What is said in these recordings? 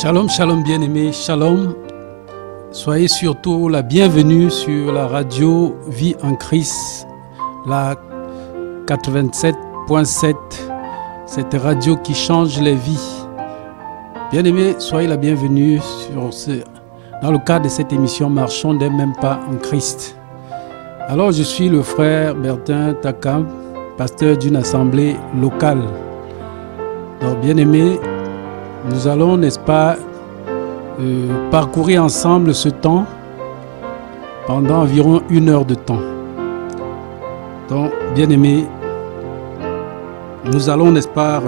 Shalom, shalom bien-aimés, shalom. Soyez surtout la bienvenue sur la radio Vie en Christ, la 87.7, cette radio qui change les vies. Bien-aimés, soyez la bienvenue dans le cadre de cette émission Marchons d'un même pas en Christ. Alors, je suis le frère Bertin Takam, pasteur d'une assemblée locale. Donc, bien-aimés, nous allons, n'est-ce pas, parcourir ensemble ce temps pendant environ 1 heure de temps. Donc, bien-aimés, nous allons, n'est-ce pas,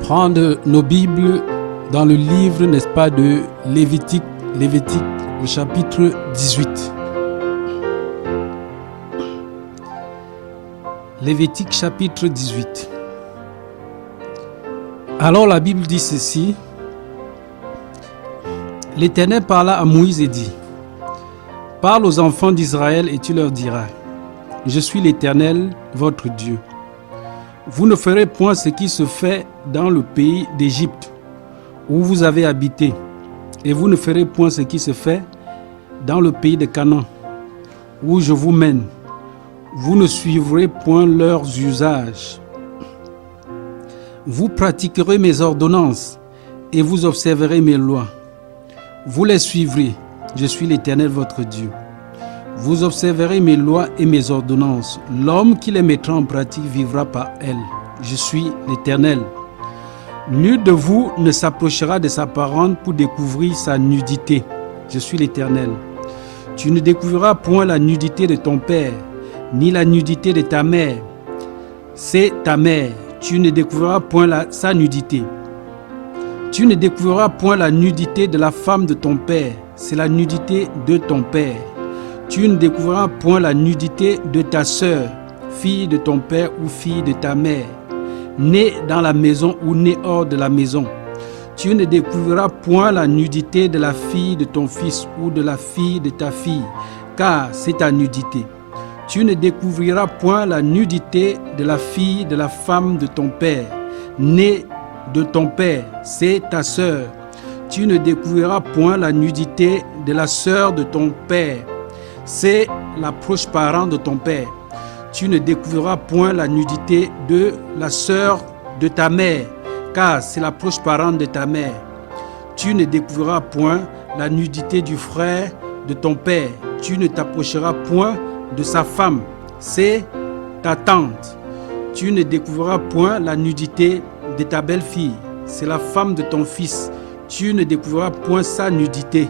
prendre nos Bibles dans le livre, n'est-ce pas, de Lévitique au chapitre 18. Lévitique chapitre 18. Alors la Bible dit ceci: L'Éternel parla à Moïse et dit: Parle aux enfants d'Israël et tu leur diras: Je suis l'Éternel, votre Dieu. Vous ne ferez point ce qui se fait dans le pays d'Égypte, où vous avez habité, et vous ne ferez point ce qui se fait dans le pays de Canaan, où je vous mène. Vous ne suivrez point leurs usages. Vous pratiquerez mes ordonnances et vous observerez mes lois. Vous les suivrez, je suis l'Éternel votre Dieu. Vous observerez mes lois et mes ordonnances. L'homme qui les mettra en pratique vivra par elles. Je suis l'Éternel. Nul de vous ne s'approchera de sa parente pour découvrir sa nudité. Je suis l'Éternel. Tu ne découvriras point la nudité de ton père, ni la nudité de ta mère. C'est ta mère. Tu ne découvriras point sa nudité. Tu ne découvriras point la nudité de la femme de ton père. C'est la nudité de ton père. Tu ne découvriras point la nudité de ta sœur, fille de ton père ou fille de ta mère, née dans la maison ou née hors de la maison. Tu ne découvriras point la nudité de la fille de ton fils ou de la fille de ta fille, car c'est ta nudité. Tu ne découvriras point la nudité de la fille de la femme de ton père, née de ton père, c'est ta sœur. Tu ne découvriras point la nudité de la sœur de ton père, c'est la proche parent de ton père. Tu ne découvriras point la nudité de la sœur de ta mère, car c'est la proche parente de ta mère. Tu ne découvriras point la nudité du frère de ton père. Tu ne t'approcheras point de sa femme, c'est ta tante. Tu ne découvriras point la nudité de ta belle-fille, c'est la femme de ton fils. Tu ne découvriras point sa nudité.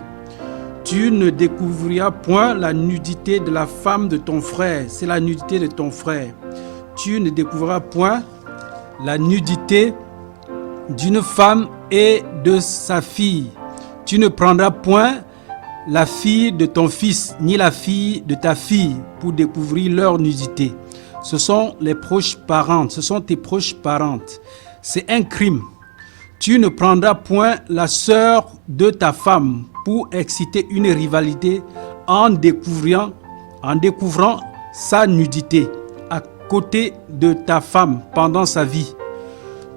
Tu ne découvriras point la nudité de la femme de ton frère, c'est la nudité de ton frère. Tu ne découvriras point la nudité d'une femme et de sa fille. Tu ne prendras point la fille de ton fils, ni la fille de ta fille, pour découvrir leur nudité. Ce sont les proches parentes, ce sont tes proches parentes. C'est un crime. Tu ne prendras point la sœur de ta femme pour exciter une rivalité en découvrant sa nudité à côté de ta femme pendant sa vie.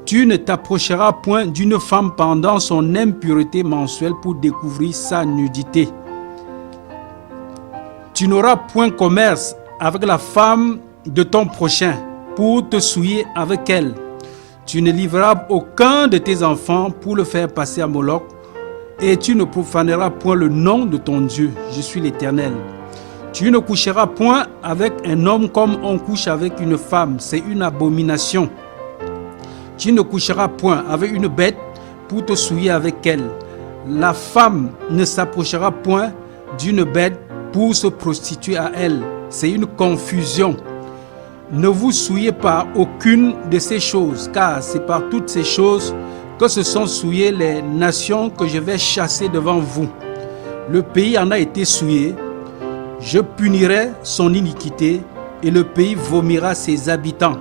Tu ne t'approcheras point d'une femme pendant son impureté mensuelle pour découvrir sa nudité. Tu n'auras point commerce avec la femme de ton prochain pour te souiller avec elle. Tu ne livreras aucun de tes enfants pour le faire passer à Moloch, et tu ne profaneras point le nom de ton Dieu. Je suis l'Éternel. Tu ne coucheras point avec un homme comme on couche avec une femme. C'est une abomination. Tu ne coucheras point avec une bête pour te souiller avec elle. La femme ne s'approchera point d'une bête pour se prostituer à elle. C'est une confusion. Ne vous souillez par aucune de ces choses, car c'est par toutes ces choses que se sont souillées les nations que je vais chasser devant vous. Le pays en a été souillé. Je punirai son iniquité et le pays vomira ses habitants.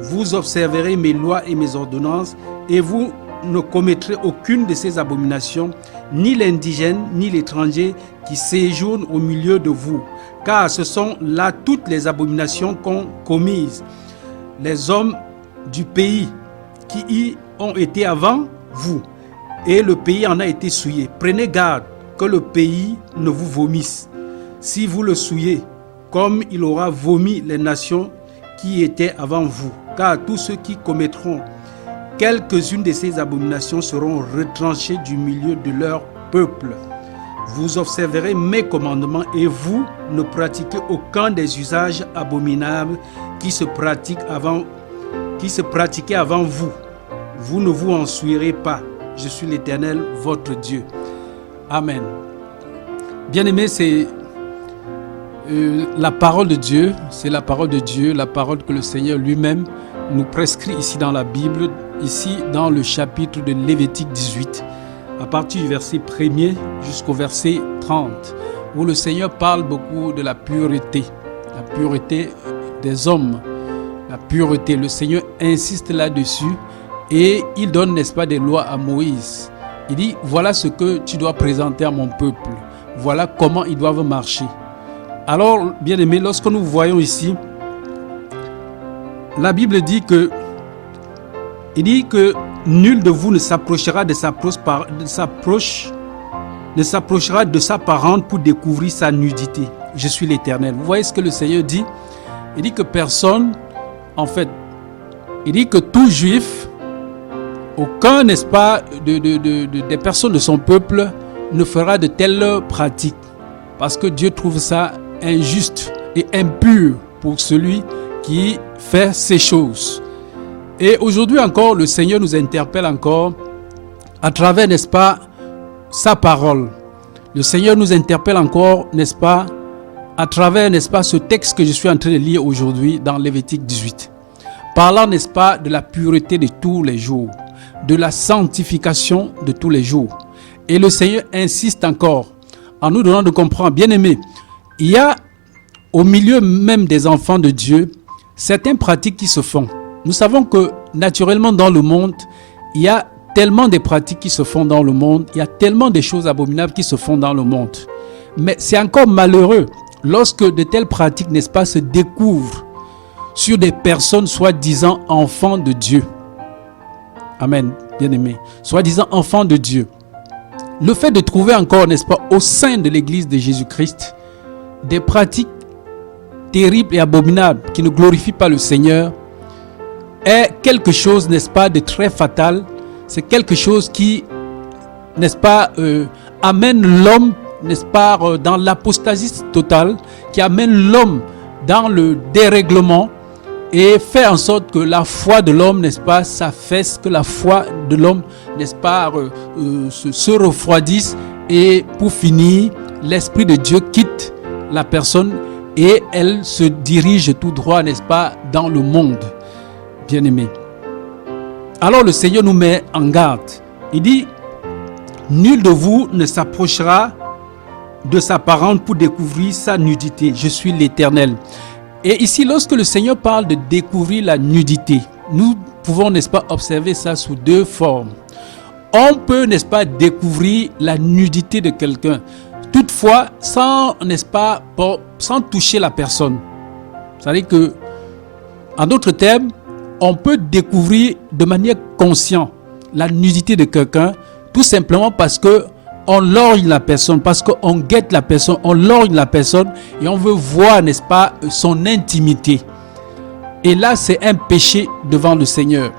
Vous observerez mes lois et mes ordonnances, et vous ne commettrez aucune de ces abominations, ni l'indigène, ni l'étranger qui séjourne au milieu de vous. Car ce sont là toutes les abominations qu'ont commises les hommes du pays qui y ont été avant vous, et le pays en a été souillé. Prenez garde que le pays ne vous vomisse. Si vous le souillez, comme il aura vomi les nations qui étaient avant vous, car tous ceux qui commettront quelques-unes de ces abominations seront retranchés du milieu de leur peuple. Vous observerez mes commandements et vous ne pratiquez aucun des usages abominables qui se pratiquaient avant vous. Vous ne vous en souillerez pas. Je suis l'Éternel, votre Dieu. Amen. Bien-aimés, c'est la parole de Dieu. C'est la parole de Dieu, la parole que le Seigneur lui-même nous prescrit ici dans la Bible, ici dans le chapitre de Lévitique 18, à partir du verset 1er jusqu'au verset 30, où le Seigneur parle beaucoup de la pureté des hommes, la pureté. Le Seigneur insiste là-dessus et il donne, n'est-ce pas, des lois à Moïse. Il dit, voilà ce que tu dois présenter à mon peuple. Voilà comment ils doivent marcher. Alors, bien aimé, lorsque nous voyons ici, la Bible dit que nul de vous ne s'approchera de sa parente pour découvrir sa nudité. Je suis l'Éternel. Vous voyez ce que le Seigneur dit? Il dit que personne, en fait, il dit que tout juif, aucun, n'est-ce pas, des personnes de son peuple ne fera de telles pratiques. Parce que Dieu trouve ça injuste et impur pour celui qui fait ces choses. Et aujourd'hui encore, le Seigneur nous interpelle encore à travers, n'est-ce pas, sa parole. Le Seigneur nous interpelle encore, n'est-ce pas, à travers, n'est-ce pas, ce texte que je suis en train de lire aujourd'hui dans Lévitique 18. Parlant, n'est-ce pas, de la pureté de tous les jours, de la sanctification de tous les jours. Et le Seigneur insiste encore en nous donnant de comprendre, bien aimé, il y a au milieu même des enfants de Dieu certaines pratiques qui se font. Nous savons que naturellement dans le monde, il y a tellement de pratiques qui se font dans le monde, il y a tellement de choses abominables qui se font dans le monde. Mais c'est encore malheureux lorsque de telles pratiques, n'est-ce pas, se découvrent sur des personnes soi-disant enfants de Dieu. Amen, bien-aimés. Soi-disant enfants de Dieu. Le fait de trouver encore, n'est-ce pas, au sein de l'Église de Jésus-Christ, des pratiques terribles et abominables qui ne glorifient pas le Seigneur est quelque chose, n'est-ce pas, de très fatal. C'est quelque chose qui, n'est-ce pas, amène l'homme, n'est-ce pas, dans l'apostasie totale, qui amène l'homme dans le dérèglement et fait en sorte que la foi de l'homme, n'est-ce pas, s'affaisse, que la foi de l'homme, n'est-ce pas, se refroidisse et pour finir, l'Esprit de Dieu quitte la personne et elle se dirige tout droit, n'est-ce pas, dans le monde, bien-aimé. Alors le Seigneur nous met en garde. Il dit, nul de vous ne s'approchera de sa parente pour découvrir sa nudité. Je suis l'Éternel. Et ici, lorsque le Seigneur parle de découvrir la nudité, nous pouvons, n'est-ce pas, observer ça sous deux formes. On peut, n'est-ce pas, découvrir la nudité de quelqu'un, toutefois, sans, n'est-ce pas, sans toucher la personne. C'est-à-dire que, en d'autres termes, on peut découvrir de manière consciente la nudité de quelqu'un, tout simplement parce que on lorgne la personne, parce qu'on guette la personne, on lorgne la personne et on veut voir, n'est-ce pas, son intimité. Et là, c'est un péché devant le Seigneur.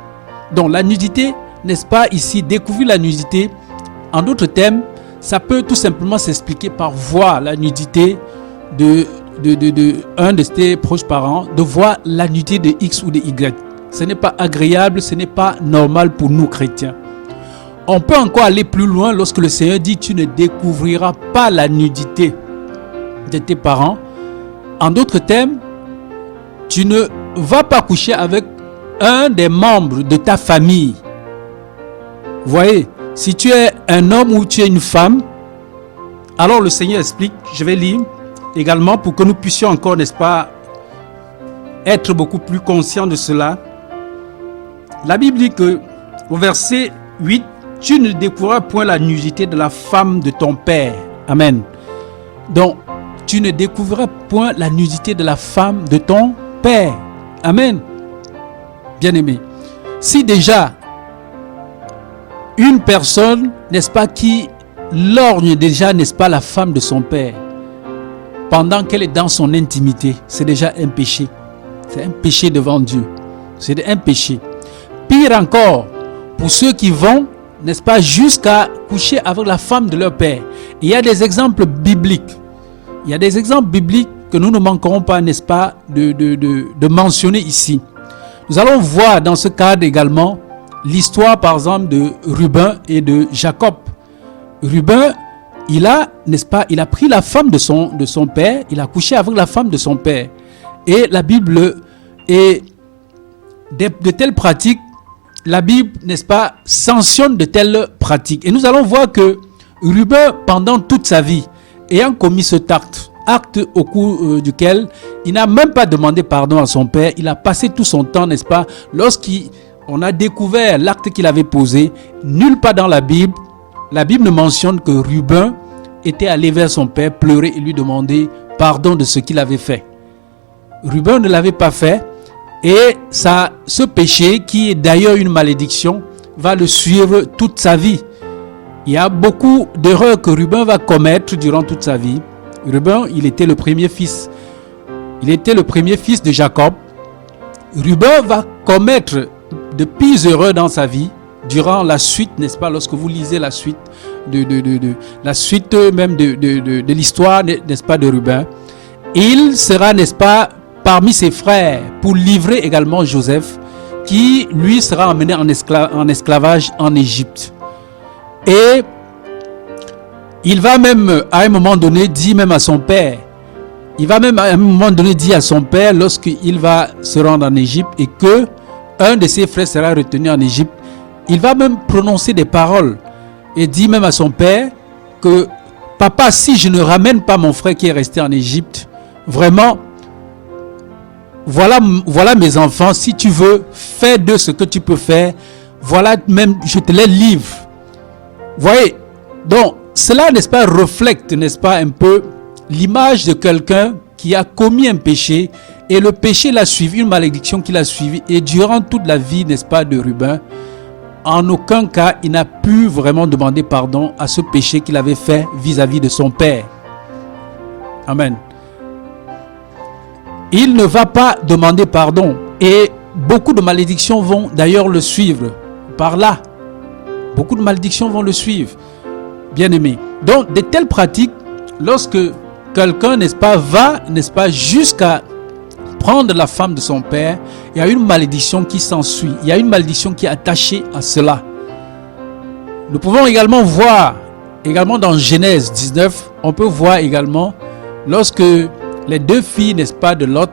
Donc la nudité, n'est-ce pas, ici, découvrir la nudité, en d'autres termes, ça peut tout simplement s'expliquer par voir la nudité de un de ses proches parents, de voir la nudité de X ou de Y. Ce n'est pas agréable, ce n'est pas normal pour nous chrétiens. On peut encore aller plus loin lorsque le Seigneur dit tu ne découvriras pas la nudité de tes parents. En d'autres termes, tu ne vas pas coucher avec un des membres de ta famille. Vous voyez, si tu es un homme ou tu es une femme, alors le Seigneur explique, je vais lire également pour que nous puissions encore, n'est-ce pas, être beaucoup plus conscients de cela. La Bible dit que au verset 8, tu ne découvriras point la nudité de la femme de ton père. Amen. Donc, tu ne découvriras point la nudité de la femme de ton père. Amen. Bien-aimé. Si déjà une personne, n'est-ce pas, qui lorgne déjà, n'est-ce pas, la femme de son père, pendant qu'elle est dans son intimité, c'est déjà un péché. C'est un péché devant Dieu. C'est un péché. Pire encore, pour ceux qui vont, n'est-ce pas, jusqu'à coucher avec la femme de leur père. Il y a des exemples bibliques. Il y a des exemples bibliques que nous ne manquerons pas, n'est-ce pas, de mentionner ici. Nous allons voir dans ce cadre également l'histoire, par exemple, de Ruben et de Jacob. Ruben, il a, n'est-ce pas, il a pris la femme de son père, il a couché avec la femme de son père. Et la Bible est de telles pratiques, la Bible, n'est-ce pas, sanctionne de telles pratiques. Et nous allons voir que Ruben, pendant toute sa vie, ayant commis cet acte au cours duquel il n'a même pas demandé pardon à son père, il a passé tout son temps, n'est-ce pas, lorsqu'on a découvert l'acte qu'il avait posé, nulle part dans la Bible ne mentionne que Ruben était allé vers son père, pleurer et lui demander pardon de ce qu'il avait fait. Ruben ne l'avait pas fait et ce péché, qui est d'ailleurs une malédiction, va le suivre toute sa vie. Il y a beaucoup d'erreurs que Ruben va commettre durant toute sa vie. Ruben, il était le premier fils. Il était le premier fils de Jacob. Ruben va commettre de pires erreurs dans sa vie durant la suite, n'est-ce pas, lorsque vous lisez la suite la suite même de l'histoire, n'est-ce pas, de Ruben. Il sera, n'est-ce pas, parmi ses frères pour livrer également Joseph, qui lui sera emmené en esclavage en Égypte. Et il va même à un moment donné dire même à son père, lorsqu'il va se rendre en Égypte et que un de ses frères sera retenu en Égypte, il va même prononcer des paroles et dit même à son père que papa, si je ne ramène pas mon frère qui est resté en Égypte, vraiment, voilà mes enfants, si tu veux, fais d'eux ce que tu peux faire, voilà, même je te les livre. Voyez, donc cela, n'est-ce pas, reflète, n'est-ce pas, un peu l'image de quelqu'un qui a commis un péché et le péché l'a suivi, une malédiction qui l'a suivi, et durant toute la vie, n'est-ce pas, de Ruben, en aucun cas il n'a pu vraiment demander pardon à ce péché qu'il avait fait vis-à-vis de son père. Amen. Il ne va pas demander pardon et beaucoup de malédictions vont d'ailleurs le suivre par là. Beaucoup de malédictions vont le suivre, bien-aimé. Donc de telles pratiques, lorsque quelqu'un, n'est-ce pas, va, n'est-ce pas, jusqu'à prendre la femme de son père, il y a une malédiction qui s'ensuit. Il y a une malédiction qui est attachée à cela. Nous pouvons également voir, également dans Genèse 19, on peut voir également lorsque les deux filles, n'est-ce pas, de Lot,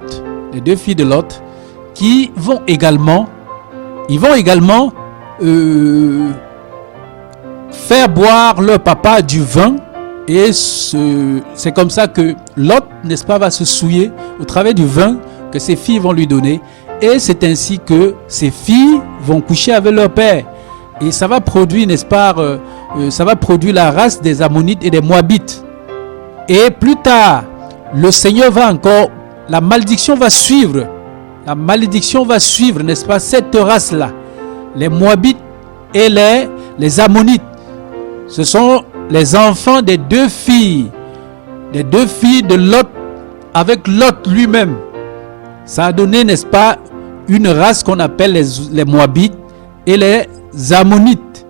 qui vont également, faire boire leur papa du vin. Et c'est comme ça que Lot, n'est-ce pas, va se souiller au travers du vin que ses filles vont lui donner. Et c'est ainsi que ses filles vont coucher avec leur père. Et ça va produire, n'est-ce pas, ça va produire la race des Ammonites et des Moabites. Et plus tard, le Seigneur va encore, la malédiction va suivre. La malédiction va suivre, n'est-ce pas, cette race-là. Les Moabites et les Ammonites. Ce sont les enfants des deux filles de Lot avec Lot lui-même. Ça a donné, n'est-ce pas, une race qu'on appelle les Moabites et les Ammonites.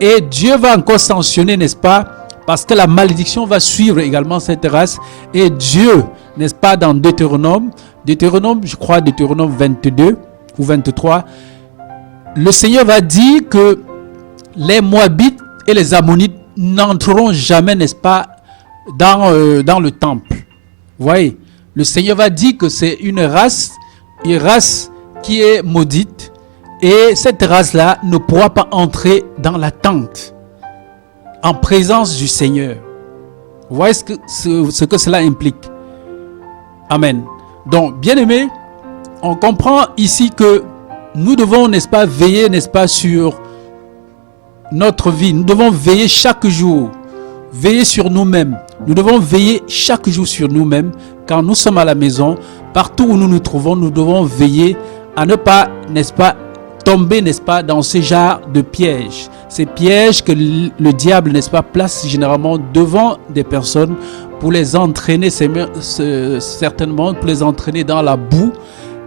Et Dieu va encore sanctionner, n'est-ce pas, parce que la malédiction va suivre également cette race. Et Dieu, n'est-ce pas, dans Deutéronome, je crois Deutéronome 22 ou 23, le Seigneur va dire que les Moabites et les Ammonites n'entreront jamais, n'est-ce pas, dans le temple. Vous voyez, le Seigneur va dire que c'est une race qui est maudite, et cette race-là ne pourra pas entrer dans la tente en présence du Seigneur. Vous voyez ce que cela implique. Amen. Donc, bien-aimés, on comprend ici que nous devons, n'est-ce pas, veiller, n'est-ce pas, sur notre vie. Nous devons veiller chaque jour, veiller sur nous-mêmes. Nous devons veiller chaque jour sur nous-mêmes. Quand nous sommes à la maison, partout où nous nous trouvons, nous devons veiller à ne pas, n'est-ce pas, tomber, n'est-ce pas, dans ce genre de pièges. Ces pièges que le diable, n'est-ce pas, place généralement devant des personnes pour les entraîner, certainement, pour les entraîner dans la boue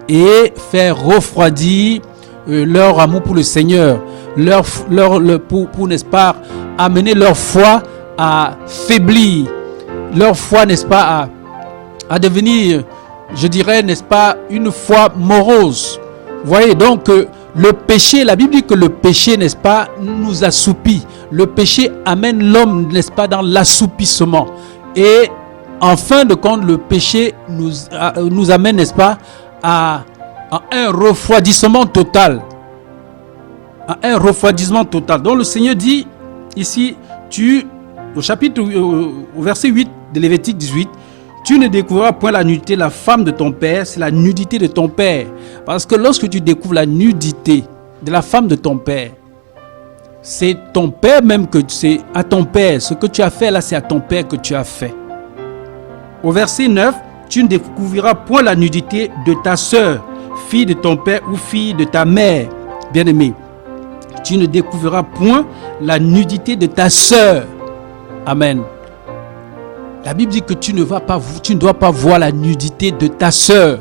et faire refroidir leur amour pour le Seigneur, pour, n'est-ce pas, amener leur foi à faiblir, leur foi, n'est-ce pas, à devenir, je dirais, n'est-ce pas, une foi morose. Vous voyez, donc, le péché, la Bible dit que le péché, n'est-ce pas, nous assoupit. Le péché amène l'homme, n'est-ce pas, dans l'assoupissement. Et en fin de compte, le péché nous amène, n'est-ce pas, à un refroidissement total. À un refroidissement total. Donc le Seigneur dit ici, au verset 8 de Lévitique 18, tu ne découvriras point la nudité de la femme de ton père, c'est la nudité de ton père. Parce que lorsque tu découvres la nudité de la femme de ton père, c'est ton père même que c'est à ton père. Ce que tu as fait là, c'est à ton père que tu as fait. Au verset 9, tu ne découvriras point la nudité de ta sœur, fille de ton père ou fille de ta mère. Bien-aimé, tu ne découvriras point la nudité de ta sœur. Amen. La Bible dit que tu ne dois pas voir la nudité de ta sœur.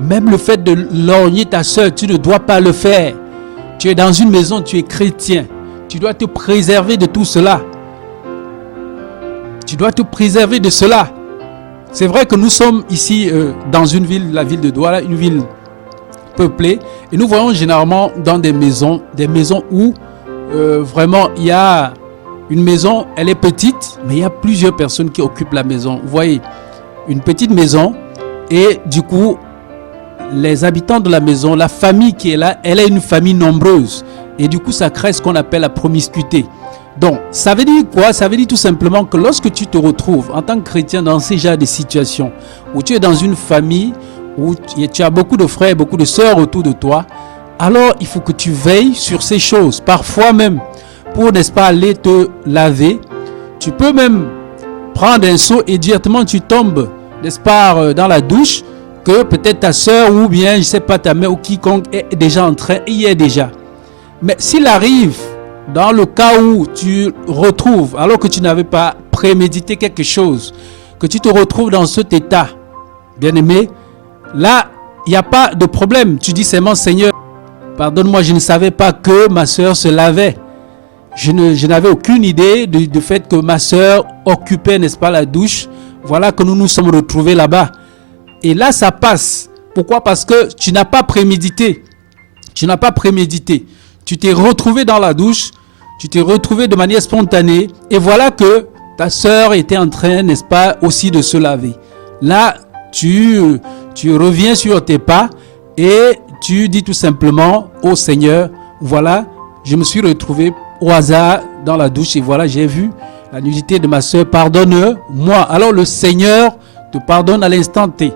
Même le fait de lorgner ta sœur, tu ne dois pas le faire. Tu es dans une maison, tu es chrétien. Tu dois te préserver de tout cela. Tu dois te préserver de cela. C'est vrai que nous sommes ici dans une ville, la ville de Douala, une ville peuplée. Et nous voyons généralement dans des maisons où vraiment il y a une maison, elle est petite, mais il y a plusieurs personnes qui occupent la maison. Vous voyez, une petite maison et du coup, les habitants de la maison, la famille qui est là, elle est une famille nombreuse. Et du coup, ça crée ce qu'on appelle la promiscuité. Donc, ça veut dire quoi? Ça veut dire tout simplement que lorsque tu te retrouves en tant que chrétien dans ces genres de situations, où tu es dans une famille, où tu as beaucoup de frères, beaucoup de sœurs autour de toi, alors il faut que tu veilles sur ces choses. Parfois même, pour, n'est-ce pas, aller te laver, tu peux même prendre un seau et directement tu tombes, n'est-ce pas, dans la douche, que peut-être ta sœur ou bien, je ne sais pas, ta mère ou quiconque est déjà en train, y est déjà. Mais s'il arrive, dans le cas où tu retrouves, alors que tu n'avais pas prémédité quelque chose, que tu te retrouves dans cet état, bien-aimé, là, il n'y a pas de problème. Tu dis seulement, Seigneur, pardonne-moi, je ne savais pas que ma sœur se lavait. Je n'avais aucune idée du fait que ma sœur occupait, n'est-ce pas, la douche. Voilà que nous nous sommes retrouvés là-bas. Et là, ça passe. Pourquoi? Parce que tu n'as pas prémédité. Tu n'as pas prémédité. Tu t'es retrouvé dans la douche. Tu t'es retrouvé de manière spontanée. Et voilà que ta sœur était en train, n'est-ce pas, aussi de se laver. Là, tu reviens sur tes pas et tu dis tout simplement au Seigneur, voilà, je me suis retrouvé au hasard dans la douche et voilà, j'ai vu la nudité de ma sœur, pardonne-moi. Alors le Seigneur te pardonne à l'instant T.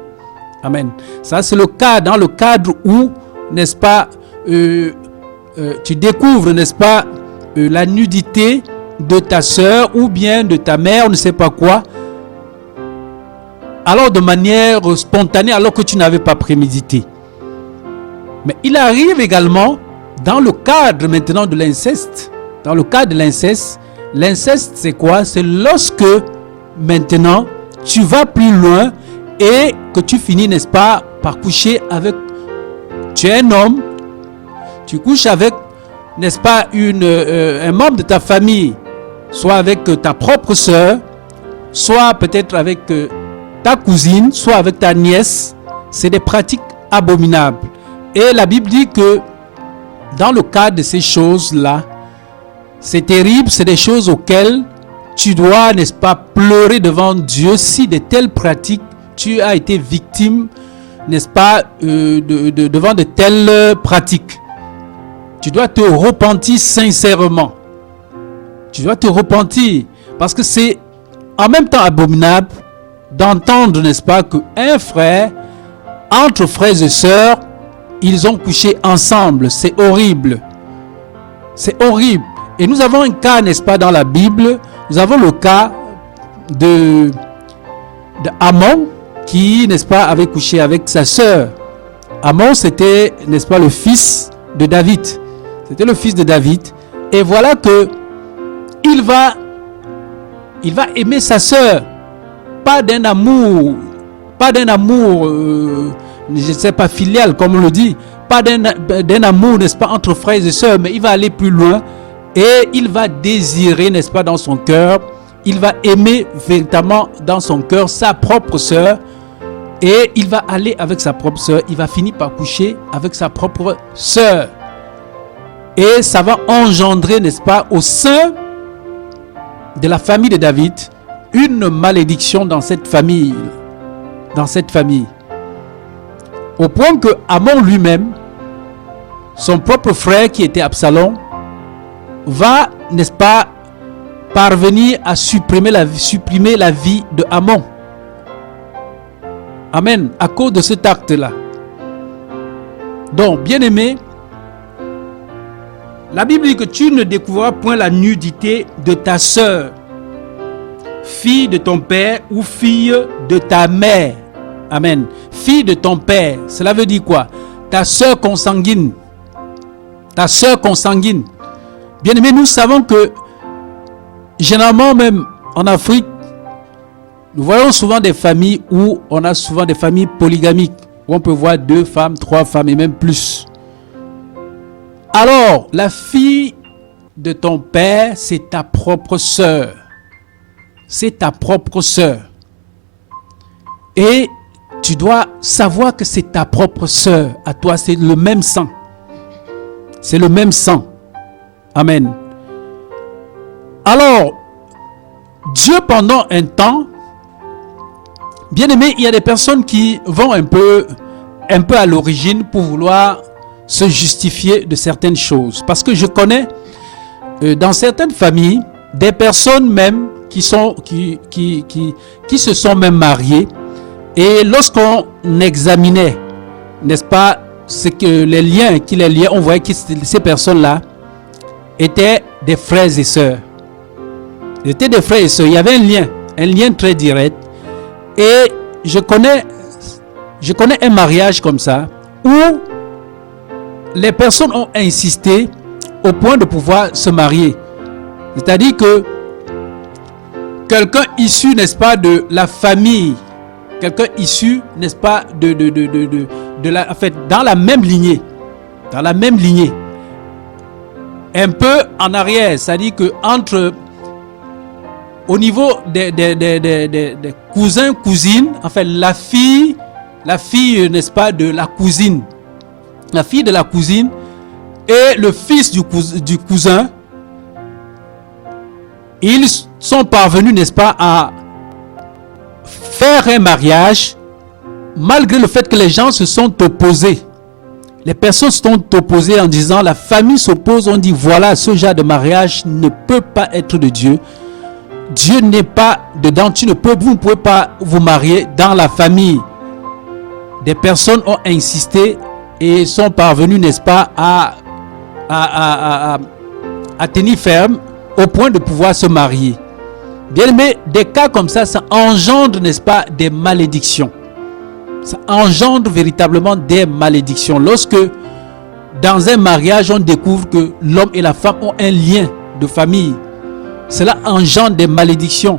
Amen. Ça, c'est le cas, dans le cadre où, n'est-ce pas, tu découvres, n'est-ce pas, la nudité de ta sœur ou bien de ta mère, on ne sait pas quoi. Alors de manière spontanée, alors que tu n'avais pas prémédité. Mais il arrive également dans le cadre maintenant de l'inceste. Dans le cadre de l'inceste, l'inceste c'est quoi? C'est lorsque maintenant tu vas plus loin et que tu finis, n'est-ce pas, par coucher avec, tu es un homme, tu couches avec, n'est-ce pas, un membre de ta famille, soit avec ta propre sœur, soit peut-être avec ta cousine, soit avec ta nièce. C'est des pratiques abominables. Et la Bible dit que dans le cadre de ces choses-là, c'est terrible, c'est des choses auxquelles tu dois, n'est-ce pas, pleurer devant Dieu si de telles pratiques, tu as été victime, n'est-ce pas, devant de telles pratiques. Tu dois te repentir sincèrement. Tu dois te repentir parce que c'est en même temps abominable d'entendre, n'est-ce pas, qu'un frère, entre frères et sœurs, ils ont couché ensemble. C'est horrible. C'est horrible. Et nous avons un cas, n'est-ce pas, dans la Bible. Nous avons le cas de Amon qui, n'est-ce pas, avait couché avec sa sœur. Amon, c'était, n'est-ce pas, le fils de David. C'était le fils de David. Et voilà que il va aimer sa sœur, pas d'un amour, je ne sais pas, filial comme on le dit, pas d'un amour, n'est-ce pas, entre frères et sœurs, mais il va aller plus loin et il va désirer, n'est-ce pas, dans son cœur, il va aimer véritablement dans son cœur sa propre sœur et il va aller avec sa propre sœur, il va finir par coucher avec sa propre sœur. Et ça va engendrer, n'est-ce pas, au sein de la famille de David, une malédiction dans cette famille. Au point que Amon lui-même, son propre frère qui était Absalom, va, n'est-ce pas, parvenir à supprimer la vie de Amon. Amen. À cause de cet acte-là. Donc, bien-aimé, la Bible dit que tu ne découvriras point la nudité de ta sœur, fille de ton père ou fille de ta mère. Amen. Fille de ton père, cela veut dire quoi? Ta sœur consanguine. Ta sœur consanguine. Bien aimé, nous savons que généralement même en Afrique, nous voyons souvent des familles où on a souvent des familles polygamiques, où on peut voir 2 femmes, 3 femmes et même plus. Alors, la fille de ton père, c'est ta propre sœur. C'est ta propre sœur. Et tu dois savoir que c'est ta propre sœur. À toi, c'est le même sang. C'est le même sang. Amen. Alors, Dieu pendant un temps, bien aimé, il y a des personnes qui vont un peu à l'origine pour vouloir se justifier de certaines choses. Parce que je connais dans certaines familles des personnes même qui se sont même mariées. Et lorsqu'on examinait, n'est-ce pas, ce que les liens qui les liaient, on voyait que ces personnes-là étaient des frères et sœurs. Ils étaient des frères et sœurs. Il y avait un lien très direct. Et je connais un mariage comme ça où les personnes ont insisté au point de pouvoir se marier. C'est-à-dire que quelqu'un issu, n'est-ce pas, de la famille, quelqu'un issu, n'est-ce pas, en fait, dans la même lignée, un peu en arrière, c'est-à-dire que au niveau des cousins, cousines, en fait, la fille, n'est-ce pas, de la cousine, la fille de la cousine et le fils du cousin, ils sont parvenus, n'est-ce pas, à faire un mariage malgré le fait que les gens se sont opposés. Les personnes se sont opposées en disant, la famille s'oppose, on dit voilà, ce genre de mariage ne peut pas être de Dieu. Dieu n'est pas dedans, vous ne pouvez pas vous marier dans la famille. Des personnes ont insisté et sont parvenus, n'est-ce pas, à tenir ferme au point de pouvoir se marier. Bien aimé, des cas comme ça engendre, n'est-ce pas, des malédictions. Ça engendre véritablement des malédictions. Lorsque dans un mariage, on découvre que l'homme et la femme ont un lien de famille, cela engendre des malédictions.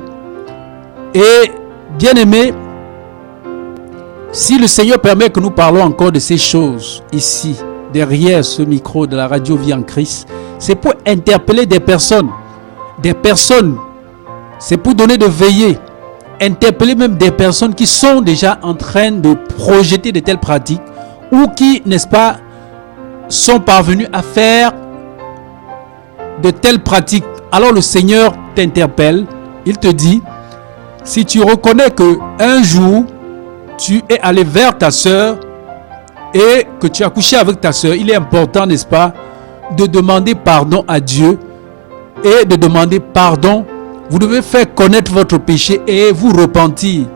Et bien aimé, si le Seigneur permet que nous parlons encore de ces choses ici, derrière ce micro de la radio Vie en Christ, c'est pour interpeller des personnes, c'est pour donner de veiller, interpeller même des personnes qui sont déjà en train de projeter de telles pratiques ou qui, n'est-ce pas, sont parvenus à faire de telles pratiques. Alors le Seigneur t'interpelle, il te dit, si tu reconnais que un jour tu es allé vers ta sœur et que tu as couché avec ta sœur, il est important, n'est-ce pas, de demander pardon à Dieu et de demander pardon. Vous devez faire connaître votre péché et vous repentir.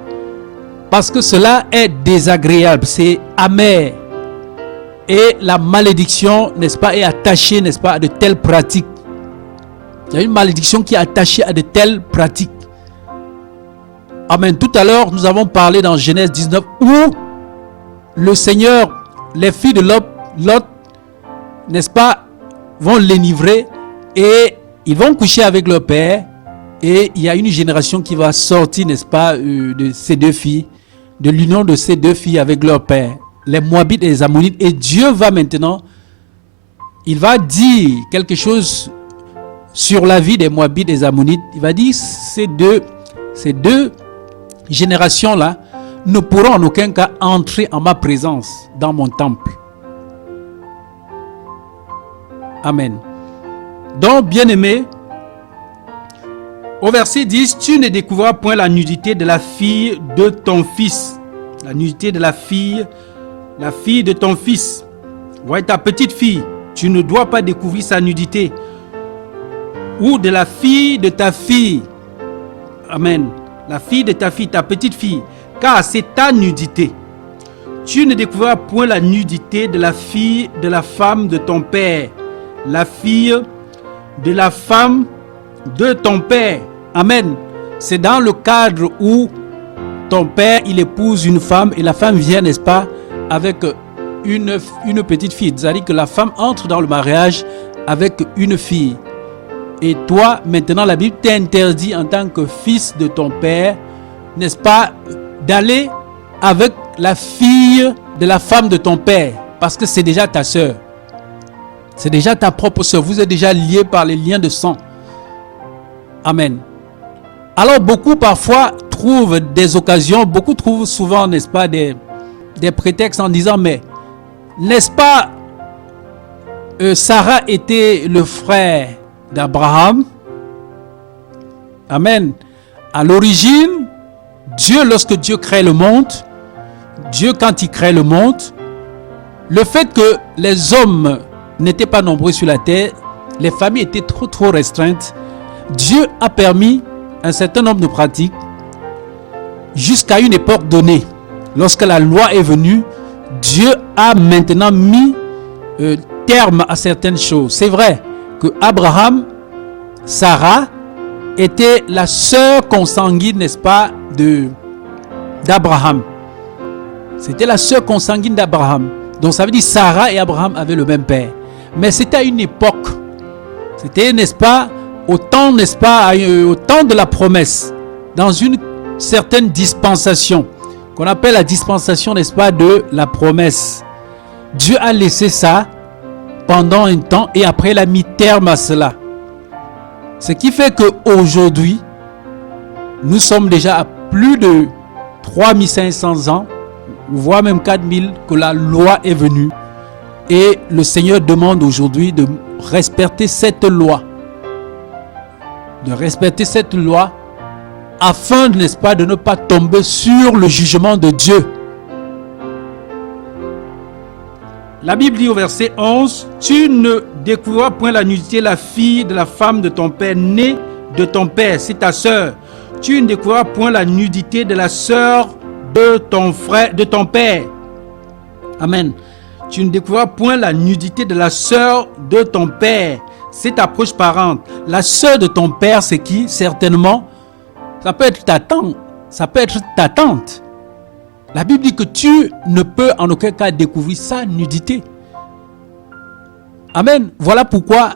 Parce que cela est désagréable, c'est amer. Et la malédiction, n'est-ce pas, est attachée, n'est-ce pas, à de telles pratiques. Il y a une malédiction qui est attachée à de telles pratiques. Amen. Tout à l'heure, nous avons parlé dans Genèse 19 où le Seigneur, les filles de Lot, n'est-ce pas, vont l'enivrer et ils vont coucher avec leur père. Et il y a une génération qui va sortir, n'est-ce pas, de ces deux filles, de l'union de ces deux filles avec leur père, les Moabites et les Ammonites. Et Dieu va maintenant, il va dire quelque chose sur la vie des Moabites et des Ammonites. Il va dire ces deux générations-là ne pourront en aucun cas entrer en ma présence dans mon temple. Amen. Donc, bien-aimés, au verset 10, tu ne découvriras point la nudité de la fille de ton fils. La nudité de la fille de ton fils. Voyez ta petite fille, tu ne dois pas découvrir sa nudité. Ou de la fille de ta fille. Amen. La fille de ta fille, ta petite fille. Car c'est ta nudité. Tu ne découvriras point la nudité de la fille de la femme de ton père. La fille de la femme de ton père. Amen. C'est dans le cadre où ton père, il épouse une femme et la femme vient, n'est-ce pas, avec une petite fille. C'est-à-dire que la femme entre dans le mariage avec une fille. Et toi, maintenant, la Bible t'interdit en tant que fils de ton père, n'est-ce pas, d'aller avec la fille de la femme de ton père. Parce que c'est déjà ta sœur. C'est déjà ta propre sœur. Vous êtes déjà liés par les liens de sang. Amen. Alors beaucoup parfois trouvent des occasions, beaucoup trouvent souvent, n'est-ce pas, des prétextes en disant, mais n'est-ce pas, Sarah était le frère d'Abraham. Amen. À l'origine, Dieu, lorsque Dieu crée le monde, Dieu quand il crée le monde, le fait que les hommes n'étaient pas nombreux sur la terre, les familles étaient trop restreintes, Dieu a permis un certain nombre de pratiques jusqu'à une époque donnée. Lorsque la loi est venue, Dieu a maintenant mis terme à certaines choses. C'est vrai que Abraham, Sarah était la sœur consanguine, n'est-ce pas, d'Abraham. C'était la sœur consanguine d'Abraham. Donc ça veut dire Sarah et Abraham avaient le même père. Mais c'était à une époque. C'était, n'est-ce pas, au temps, n'est-ce pas, au temps de la promesse, dans une certaine dispensation, qu'on appelle la dispensation, n'est-ce pas, de la promesse. Dieu a laissé ça pendant un temps et après il a mis terme à cela. Ce qui fait qu'aujourd'hui, nous sommes déjà à plus de 3500 ans, voire même 4000 que la loi est venue. Et le Seigneur demande aujourd'hui de respecter cette loi. De respecter cette loi afin, n'est-ce pas, de ne pas tomber sur le jugement de Dieu. La Bible dit au verset 11, « Tu ne découvriras point la nudité de la fille de la femme de ton père, née de ton père, c'est ta sœur. Tu ne découvriras point la nudité de la sœur de ton frère, de ton père. » Amen. Tu ne découvriras point la nudité de la sœur de ton père. C'est ta proche parente. La sœur de ton père, c'est qui? Certainement, ça peut être ta tante. Ça peut être ta tante. La Bible dit que tu ne peux en aucun cas découvrir sa nudité. Amen. Voilà pourquoi,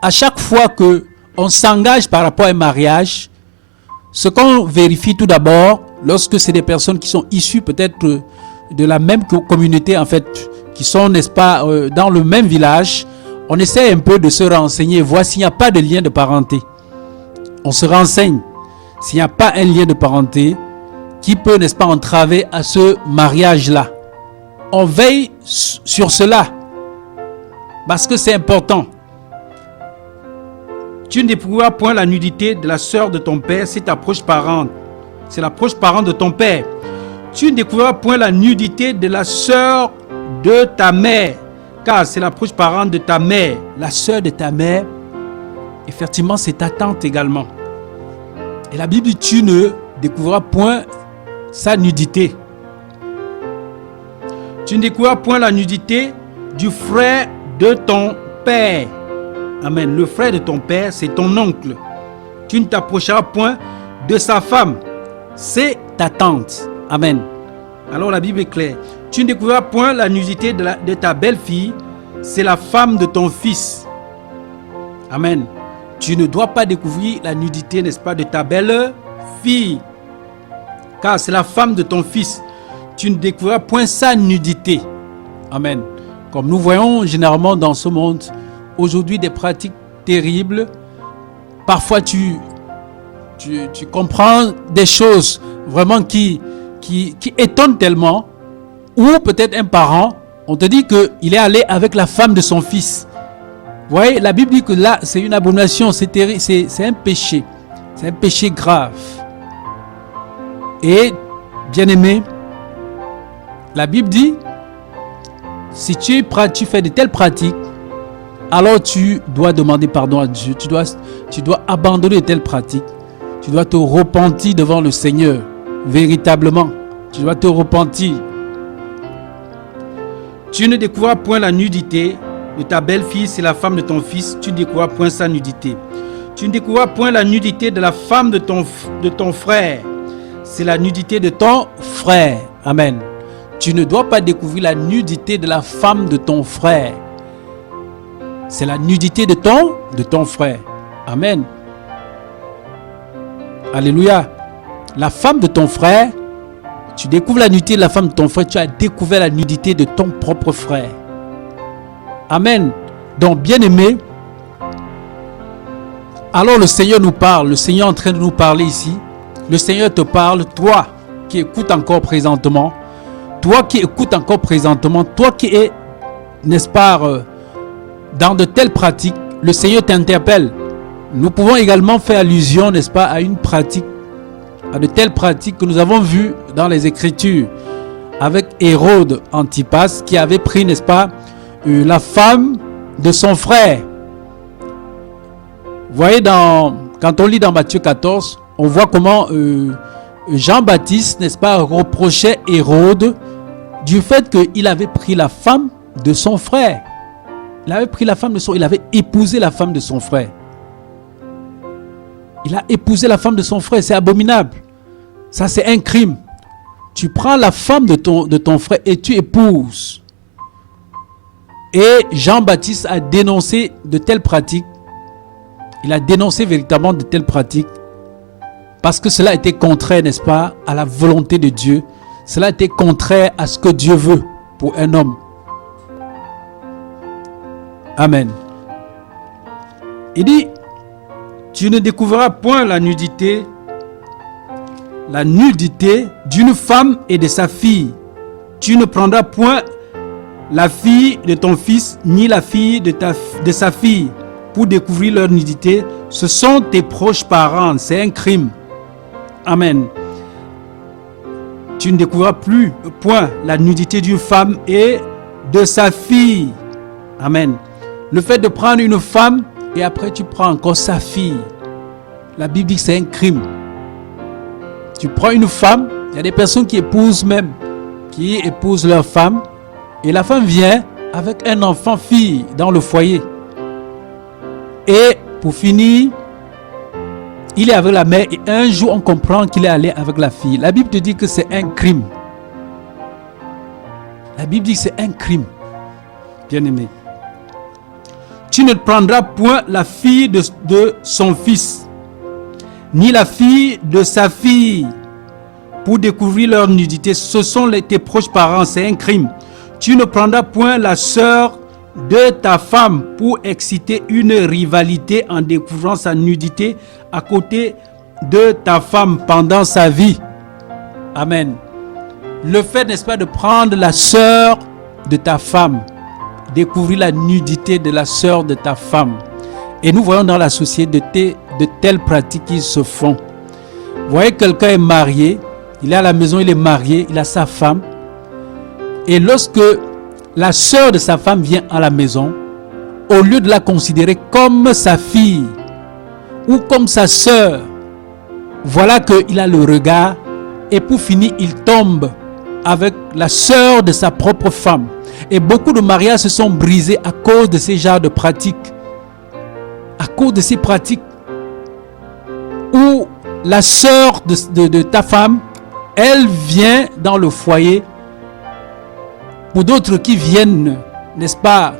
à chaque fois qu'on s'engage par rapport à un mariage, ce qu'on vérifie tout d'abord, lorsque c'est des personnes qui sont issues peut-être de la même communauté, en fait, qui sont, n'est-ce pas, dans le même village, on essaie un peu de se renseigner, voir s'il n'y a pas de lien de parenté. On se renseigne. S'il n'y a pas un lien de parenté qui peut, n'est-ce pas, entraver à ce mariage-là. On veille sur cela parce que c'est important. Tu ne découvriras point la nudité de la sœur de ton père, c'est ta proche parente. C'est la proche parente de ton père. Tu ne découvriras point la nudité de la sœur de ta mère, car c'est la proche parente de ta mère. La sœur de ta mère, effectivement, c'est ta tante également. Et la Bible dit, tu ne découvriras point sa nudité. Tu ne découvriras point la nudité du frère de ton père. Amen. Le frère de ton père, c'est ton oncle. Tu ne t'approcheras point de sa femme. C'est ta tante. Amen. Alors la Bible est claire. Tu ne découvriras point la nudité de ta belle-fille. c'est la femme de ton fils. Amen. Tu ne dois pas découvrir la nudité, n'est-ce pas, de ta belle-fille, car c'est la femme de ton fils. Tu ne découvriras point sa nudité. Amen. Comme nous voyons généralement dans ce monde, aujourd'hui des pratiques terribles. Parfois tu comprends des choses vraiment qui étonnent tellement. Ou peut-être un parent, on te dit qu'il est allé avec la femme de son fils. Vous voyez, la Bible dit que là, c'est une abomination, c'est terrible, c'est un péché. C'est un péché grave. Et, bien-aimé, la Bible dit, si tu fais de telles pratiques, alors tu dois demander pardon à Dieu. Tu dois abandonner de telles pratiques. Tu dois te repentir devant le Seigneur, véritablement. Tu dois te repentir. Tu ne découvriras point la nudité de ta belle-fille, c'est la femme de ton fils. Tu ne découvriras point sa nudité. Tu ne découvriras point la nudité de la femme de ton frère. C'est la nudité de ton frère. Amen. Tu ne dois pas découvrir la nudité de la femme de ton frère. C'est la nudité de ton frère. Amen. Alléluia. La femme de ton frère, tu découvres la nudité de la femme de ton frère, tu as découvert la nudité de ton propre frère. Amen. Donc, bien-aimé, alors le Seigneur nous parle, le Seigneur est en train de nous parler ici. Le Seigneur te parle, toi qui écoutes encore présentement, toi qui es, n'est-ce pas, dans de telles pratiques, le Seigneur t'interpelle. Nous pouvons également faire allusion, n'est-ce pas, à une pratique, à de telles pratiques que nous avons vues dans les Écritures avec Hérode Antipas qui avait pris, n'est-ce pas, la femme de son frère. Vous voyez, quand on lit dans Matthieu 14, on voit comment Jean-Baptiste, n'est-ce pas, reprochait Hérode du fait qu'il avait pris la femme de son frère. Il avait épousé la femme de son frère. Il a épousé la femme de son frère, c'est abominable. Ça, c'est un crime. Tu prends la femme de ton frère et tu épouses. Et Jean-Baptiste a dénoncé de telles pratiques. Il a dénoncé véritablement de telles pratiques parce que cela était contraire, n'est-ce pas, à la volonté de Dieu. Cela était contraire à ce que Dieu veut pour un homme. Amen. Il dit, tu ne découvriras point la nudité d'une femme et de sa fille. Tu ne prendras point la fille de ton fils, ni la fille de sa fille, pour découvrir leur nudité. Ce sont tes proches parents, c'est un crime. Amen. Tu ne découvriras point la nudité d'une femme et de sa fille. Amen. Le fait de prendre une femme et après tu prends encore sa fille. La Bible dit que c'est un crime. Tu prends une femme, il y a des personnes qui épousent leur femme et la femme vient avec un enfant fille dans le foyer. Et pour finir, il est avec la mère et un jour on comprend qu'il est allé avec la fille. La Bible te dit que c'est un crime. La Bible dit que c'est un crime. Bien-aimé. Tu ne prendras point la fille de son fils, ni la fille de sa fille, pour découvrir leur nudité. Ce sont tes proches parents, c'est un crime. Tu ne prendras point la sœur de ta femme pour exciter une rivalité en découvrant sa nudité à côté de ta femme pendant sa vie. Amen. Le fait, n'est-ce pas, de prendre la sœur de ta femme, découvrir la nudité de la sœur de ta femme. Et nous voyons dans la société de telles pratiques qui se font. Vous voyez, quelqu'un est marié, il est à la maison, il est marié, il a sa femme. Et lorsque la sœur de sa femme vient à la maison, au lieu de la considérer comme sa fille ou comme sa sœur, voilà qu'il a le regard et pour finir, il tombe avec la sœur de sa propre femme. Et beaucoup de mariages se sont brisés à cause de ces genres de pratiques. À cause de ces pratiques où la sœur de ta femme, elle vient dans le foyer pour d'autres qui viennent, n'est-ce pas,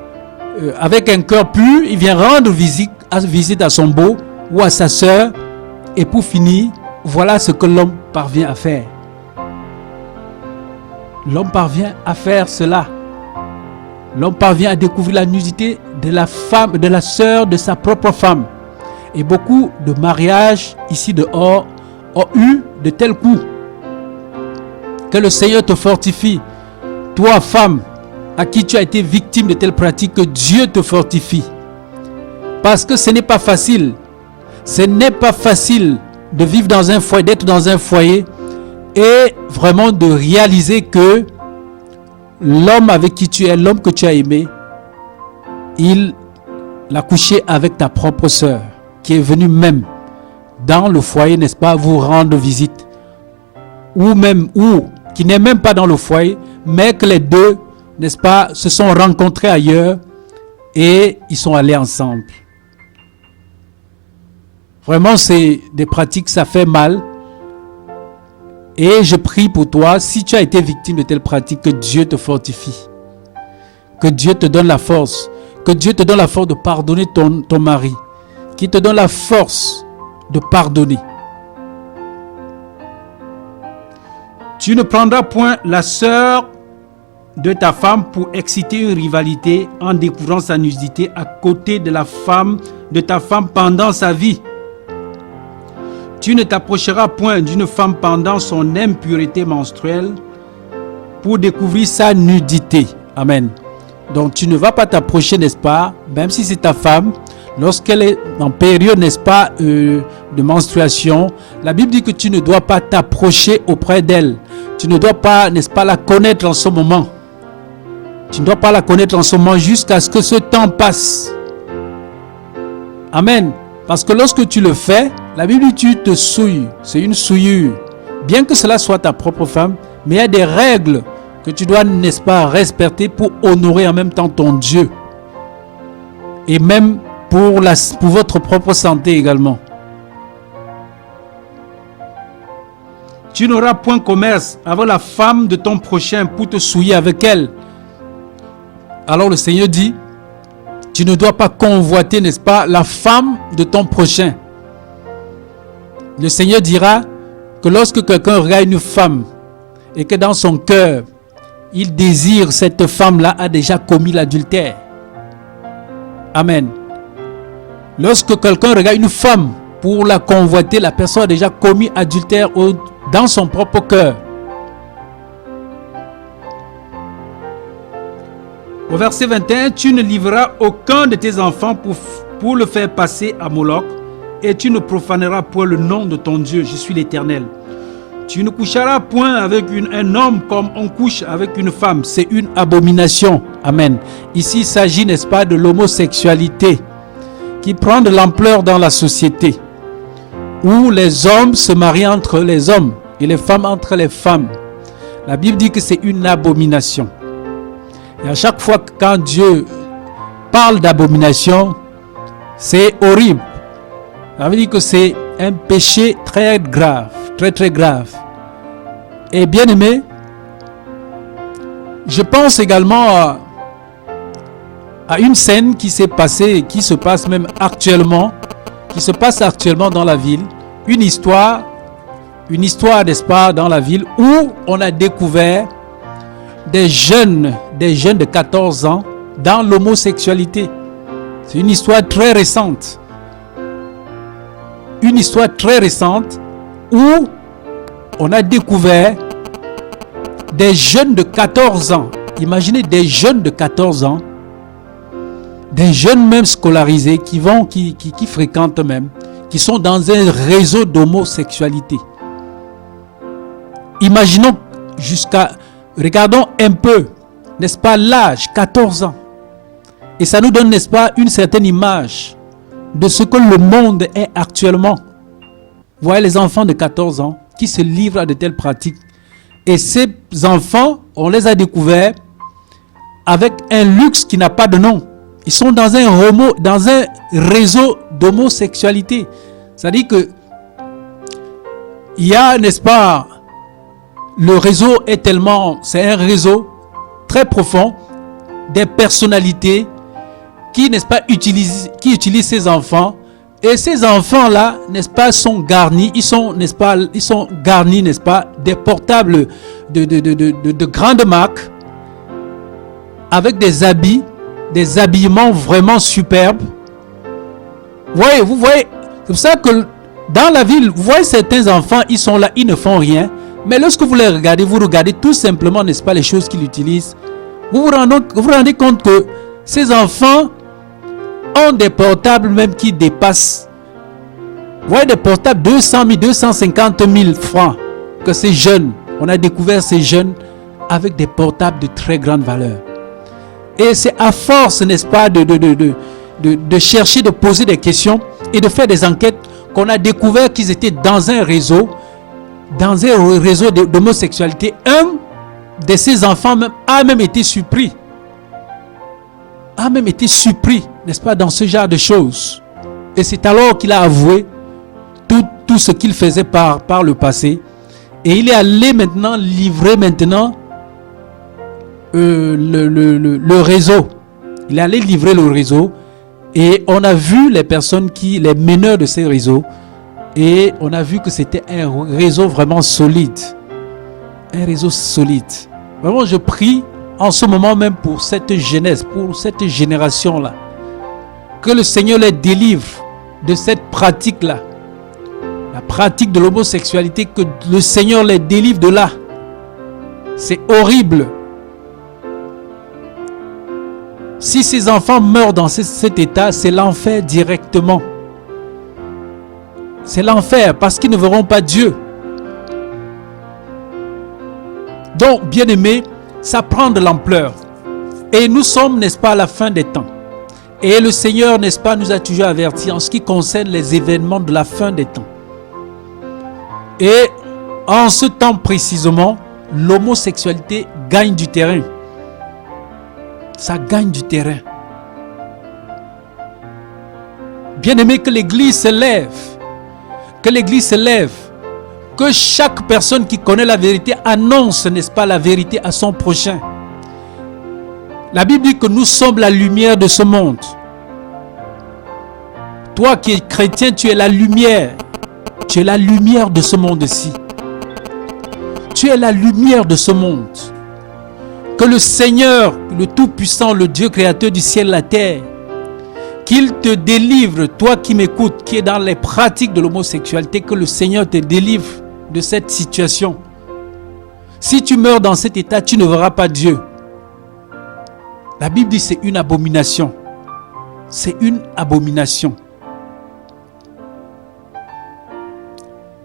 avec un cœur pur, il vient rendre visite à son beau ou à sa sœur. Et pour finir, voilà ce que l'homme parvient à faire. L'homme parvient à faire cela. L'homme parvient à découvrir la nudité de la femme, de la sœur de sa propre femme. Et beaucoup de mariages ici dehors ont eu de tels coups. Que le Seigneur te fortifie. Toi, femme, à qui tu as été victime de telles pratiques, que Dieu te fortifie. Parce que ce n'est pas facile. Ce n'est pas facile de vivre dans un foyer, d'être dans un foyer et vraiment de réaliser que l'homme avec qui tu es, l'homme que tu as aimé, il l'a couché avec ta propre sœur, qui est venue même dans le foyer, n'est-ce pas, vous rendre visite. Ou qui n'est même pas dans le foyer, mais que les deux, n'est-ce pas, se sont rencontrés ailleurs et ils sont allés ensemble. Vraiment, c'est des pratiques, ça fait mal. Et je prie pour toi, si tu as été victime de telles pratiques, que Dieu te fortifie. Que Dieu te donne la force. Que Dieu te donne la force de pardonner ton mari. Qu'il te donne la force de pardonner. Tu ne prendras point la sœur de ta femme pour exciter une rivalité en découvrant sa nudité à côté de la femme de ta femme pendant sa vie. Tu ne t'approcheras point d'une femme pendant son impureté menstruelle pour découvrir sa nudité. Amen. Donc tu ne vas pas t'approcher, n'est-ce pas, même si c'est ta femme, lorsqu'elle est en période, n'est-ce pas, de menstruation. La Bible dit que tu ne dois pas t'approcher auprès d'elle. Tu ne dois pas, n'est-ce pas, la connaître en ce moment. Tu ne dois pas la connaître en ce moment jusqu'à ce que ce temps passe. Amen. Parce que lorsque tu le fais, la Bible dit tu te souilles. C'est une souillure. Bien que cela soit ta propre femme, mais il y a des règles que tu dois, n'est-ce pas, respecter pour honorer en même temps ton Dieu. Et même pour votre propre santé également. Tu n'auras point commerce avec la femme de ton prochain pour te souiller avec elle. Alors le Seigneur dit, tu ne dois pas convoiter, n'est-ce pas, la femme de ton prochain. Le Seigneur dira que lorsque quelqu'un regarde une femme et que dans son cœur, il désire cette femme-là, a déjà commis l'adultère. Amen. Lorsque quelqu'un regarde une femme pour la convoiter, la personne a déjà commis adultère dans son propre cœur. Au verset 21, tu ne livreras aucun de tes enfants pour le faire passer à Moloch, et tu ne profaneras point le nom de ton Dieu, je suis l'Éternel. Tu ne coucheras point avec un homme comme on couche avec une femme, c'est une abomination. Amen. Ici, il s'agit, n'est-ce pas, de l'homosexualité qui prend de l'ampleur dans la société, où les hommes se marient entre les hommes et les femmes entre les femmes. La Bible dit que c'est une abomination. Et à chaque fois que quand Dieu parle d'abomination, c'est horrible. Ça veut dire que c'est un péché très grave, très très grave. Et bien aimé, je pense également à une scène qui s'est passée, qui se passe même actuellement, qui se passe actuellement dans la ville. Une histoire, n'est-ce pas, dans la ville où on a découvert des jeunes de 14 ans dans l'homosexualité. C'est une histoire très récente. Une histoire très récente où on a découvert des jeunes de 14 ans. Imaginez des jeunes de 14 ans, des jeunes même scolarisés qui fréquentent même, qui sont dans un réseau d'homosexualité. Imaginons regardons un peu, n'est-ce pas, l'âge, 14 ans. Et ça nous donne, n'est-ce pas, une certaine image de ce que le monde est actuellement. Vous voyez les enfants de 14 ans qui se livrent à de telles pratiques. Et ces enfants, on les a découverts avec un luxe qui n'a pas de nom. Ils sont dans un réseau d'homosexualité. C'est-à-dire que il y a, n'est-ce pas, le réseau c'est un réseau très profond, des personnalités qui, n'est-ce pas, utilise ces enfants. Et ces enfants-là, n'est-ce pas, sont garnis, ils sont garnis, n'est-ce pas, des portables de grande marque, avec des habits, des habillements vraiment superbes. Vous voyez, c'est pour ça que dans la ville, vous voyez certains enfants, ils sont là, ils ne font rien. Mais lorsque vous les regardez, vous regardez tout simplement, n'est-ce pas, les choses qu'ils utilisent. Vous vous rendez compte que ces enfants ont des portables même qui dépassent. Vous voyez des portables 200 000, 250 000 francs. Que ces jeunes, on a découvert ces jeunes avec des portables de très grande valeur. Et c'est à force, n'est-ce pas, de chercher, de poser des questions et de faire des enquêtes qu'on a découvert qu'ils étaient dans un réseau d'homosexualité. Un de ces enfants a même été surpris. N'est-ce pas, dans ce genre de choses. Et c'est alors qu'il a avoué tout ce qu'il faisait par le passé. Et il est allé maintenant livrer le réseau. Il est allé livrer le réseau. Et on a vu les personnes les meneurs de ces réseaux. Et on a vu que c'était un réseau vraiment solide. Un réseau solide. Vraiment, je prie en ce moment même pour cette jeunesse, pour cette génération-là. Que le Seigneur les délivre de cette pratique-là. La pratique de l'homosexualité, que le Seigneur les délivre de là. C'est horrible. Si ces enfants meurent dans cet état, c'est l'enfer directement. C'est l'enfer parce qu'ils ne verront pas Dieu. Donc, bien-aimés, ça prend de l'ampleur. Et nous sommes, n'est-ce pas, à la fin des temps. Et le Seigneur, n'est-ce pas, nous a toujours avertis en ce qui concerne les événements de la fin des temps. Et en ce temps précisément, l'homosexualité gagne du terrain. Ça gagne du terrain. Bien-aimé, que l'Église se lève. Que l'Église se lève. Que chaque personne qui connaît la vérité annonce, n'est-ce pas, la vérité à son prochain. La Bible dit que nous sommes la lumière de ce monde. Toi qui es chrétien, tu es la lumière. Tu es la lumière de ce monde-ci. Tu es la lumière de ce monde. Que le Seigneur, le Tout-Puissant, le Dieu créateur du ciel et de la terre, qu'il te délivre, toi qui m'écoutes, qui es dans les pratiques de l'homosexualité, que le Seigneur te délivre de cette situation. Si tu meurs dans cet état, tu ne verras pas Dieu. La Bible dit que c'est une abomination. C'est une abomination.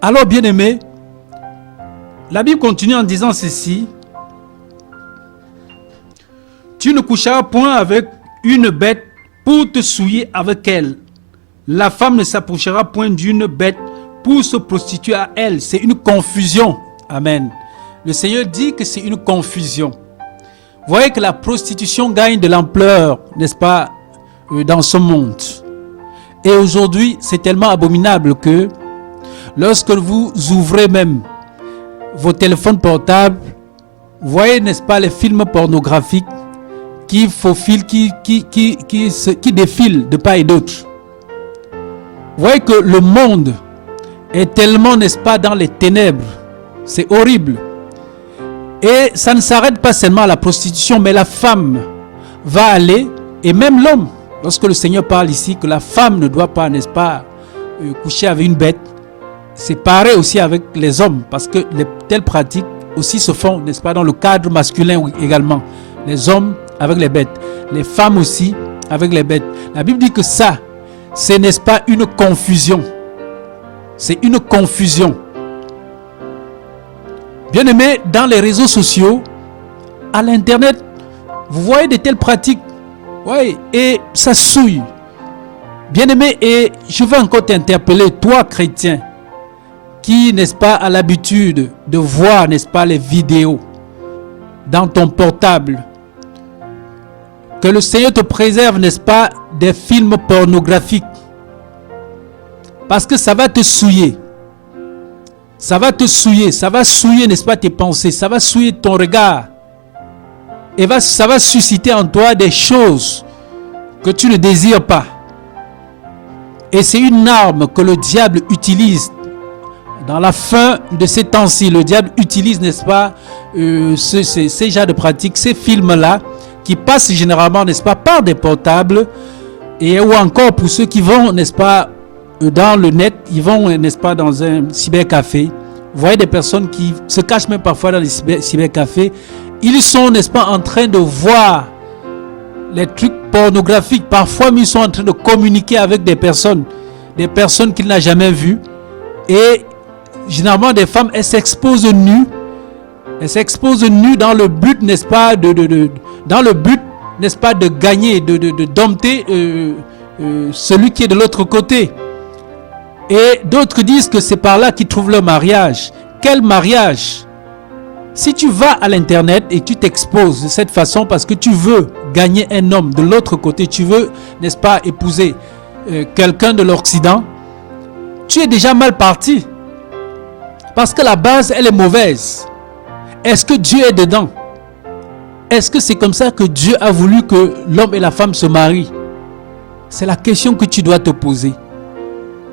Alors, bien-aimés, la Bible continue en disant ceci. Tu ne coucheras point avec une bête pour te souiller avec elle. La femme ne s'approchera point d'une bête pour se prostituer à elle. C'est une confusion. Amen. Le Seigneur dit que c'est une confusion. Vous voyez que la prostitution gagne de l'ampleur, n'est-ce pas, dans ce monde. Et aujourd'hui, c'est tellement abominable que lorsque vous ouvrez même vos téléphones portables, vous voyez, n'est-ce pas, les films pornographiques qui faufilent, qui défilent de part et d'autre. Vous voyez que le monde est tellement, n'est-ce pas, dans les ténèbres. C'est horrible. Et ça ne s'arrête pas seulement à la prostitution, mais la femme va aller, et même l'homme, lorsque le Seigneur parle ici que la femme ne doit pas, n'est-ce pas, coucher avec une bête, c'est pareil aussi avec les hommes, parce que telles pratiques aussi se font, n'est-ce pas, dans le cadre masculin également. Les hommes avec les bêtes, les femmes aussi avec les bêtes. La Bible dit que ça, c'est, n'est-ce pas, une confusion. C'est une confusion. Bien-aimés, dans les réseaux sociaux, à l'internet, vous voyez de telles pratiques. Oui, et ça souille. Bien-aimé, et je veux encore t'interpeller, toi chrétien, qui, n'est-ce pas, a l'habitude de voir, n'est-ce pas, les vidéos dans ton portable. Que le Seigneur te préserve, n'est-ce pas, des films pornographiques. Parce que ça va te souiller. Ça va te souiller. Ça va souiller, n'est-ce pas, tes pensées. Ça va souiller ton regard. Et ça va susciter en toi des choses que tu ne désires pas. Et c'est une arme que le diable utilise. Dans la fin de ces temps-ci, le diable utilise, n'est-ce pas, ces genres de pratiques, ces films-là, qui passent généralement, n'est-ce pas, par des portables, et ou encore pour ceux qui vont, n'est-ce pas, dans le net, ils vont, n'est-ce pas, dans un cybercafé. Vous voyez des personnes qui se cachent même parfois dans les cybercafés. Ils sont, n'est-ce pas, en train de voir les trucs pornographiques. Parfois, ils sont en train de communiquer avec des personnes qu'ils n'ont jamais vues. Et généralement, des femmes, elles s'exposent nues. Elles s'exposent nues dans le but, n'est-ce pas, dans le but, n'est-ce pas, de gagner, de dompter celui qui est de l'autre côté. Et d'autres disent que c'est par là qu'ils trouvent leur mariage. Quel mariage? Si tu vas à l'internet et tu t'exposes de cette façon parce que tu veux gagner un homme de l'autre côté, tu veux, n'est-ce pas, épouser quelqu'un de l'Occident, tu es déjà mal parti. Parce que la base, elle est mauvaise. Est-ce que Dieu est dedans? Est-ce que c'est comme ça que Dieu a voulu que l'homme et la femme se marient? C'est la question que tu dois te poser.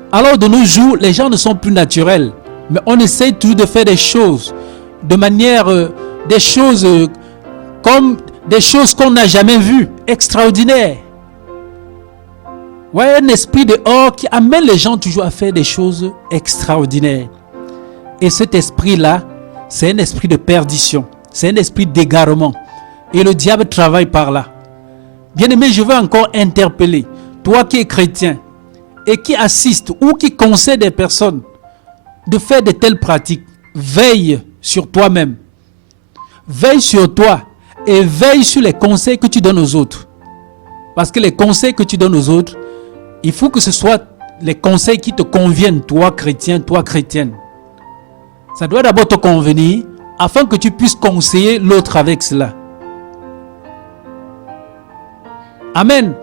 Alors de nos jours, les gens ne sont plus naturels. Mais on essaie toujours de faire des choses de manière, des choses comme des choses qu'on n'a jamais vues, extraordinaires. Ouais, un esprit dehors qui amène les gens toujours à faire des choses extraordinaires. Et cet esprit-là, c'est un esprit de perdition. C'est un esprit d'égarement. Et le diable travaille par là. Bien-aimé, je veux encore interpeller, toi qui es chrétien, et qui assiste ou qui conseille des personnes de faire de telles pratiques, veille sur toi-même. Veille sur toi et veille sur les conseils que tu donnes aux autres. Parce que les conseils que tu donnes aux autres, il faut que ce soit les conseils qui te conviennent, toi chrétien, toi chrétienne. Ça doit d'abord te convenir afin que tu puisses conseiller l'autre avec cela. Amen.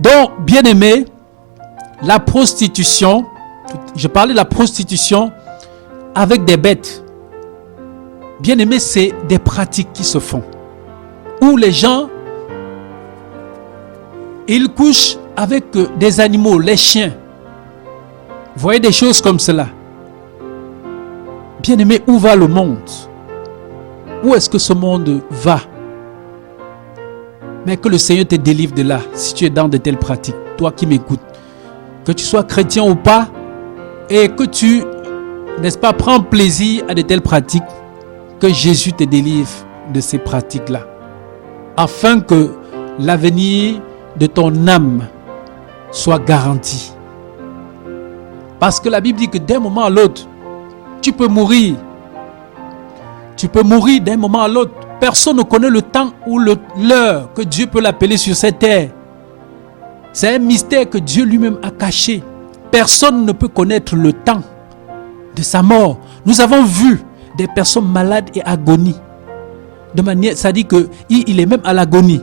Donc, bien-aimé, la prostitution, je parlais de la prostitution avec des bêtes. Bien-aimé, c'est des pratiques qui se font. Où les gens, ils couchent avec des animaux, les chiens. Vous voyez des choses comme cela. Bien-aimé, où va le monde? Où est-ce que ce monde va? Mais que le Seigneur te délivre de là, si tu es dans de telles pratiques. Toi qui m'écoutes, que tu sois chrétien ou pas, et que tu, n'est-ce pas, prends plaisir à de telles pratiques, que Jésus te délivre de ces pratiques-là, afin que l'avenir de ton âme soit garanti. Parce que la Bible dit que d'un moment à l'autre, tu peux mourir. Tu peux mourir d'un moment à l'autre. Personne ne connaît le temps ou l'heure que Dieu peut l'appeler sur cette terre. C'est un mystère que Dieu lui-même a caché. Personne ne peut connaître le temps de sa mort. Nous avons vu des personnes malades et agonies. De manière, ça dit qu'il est même à l'agonie.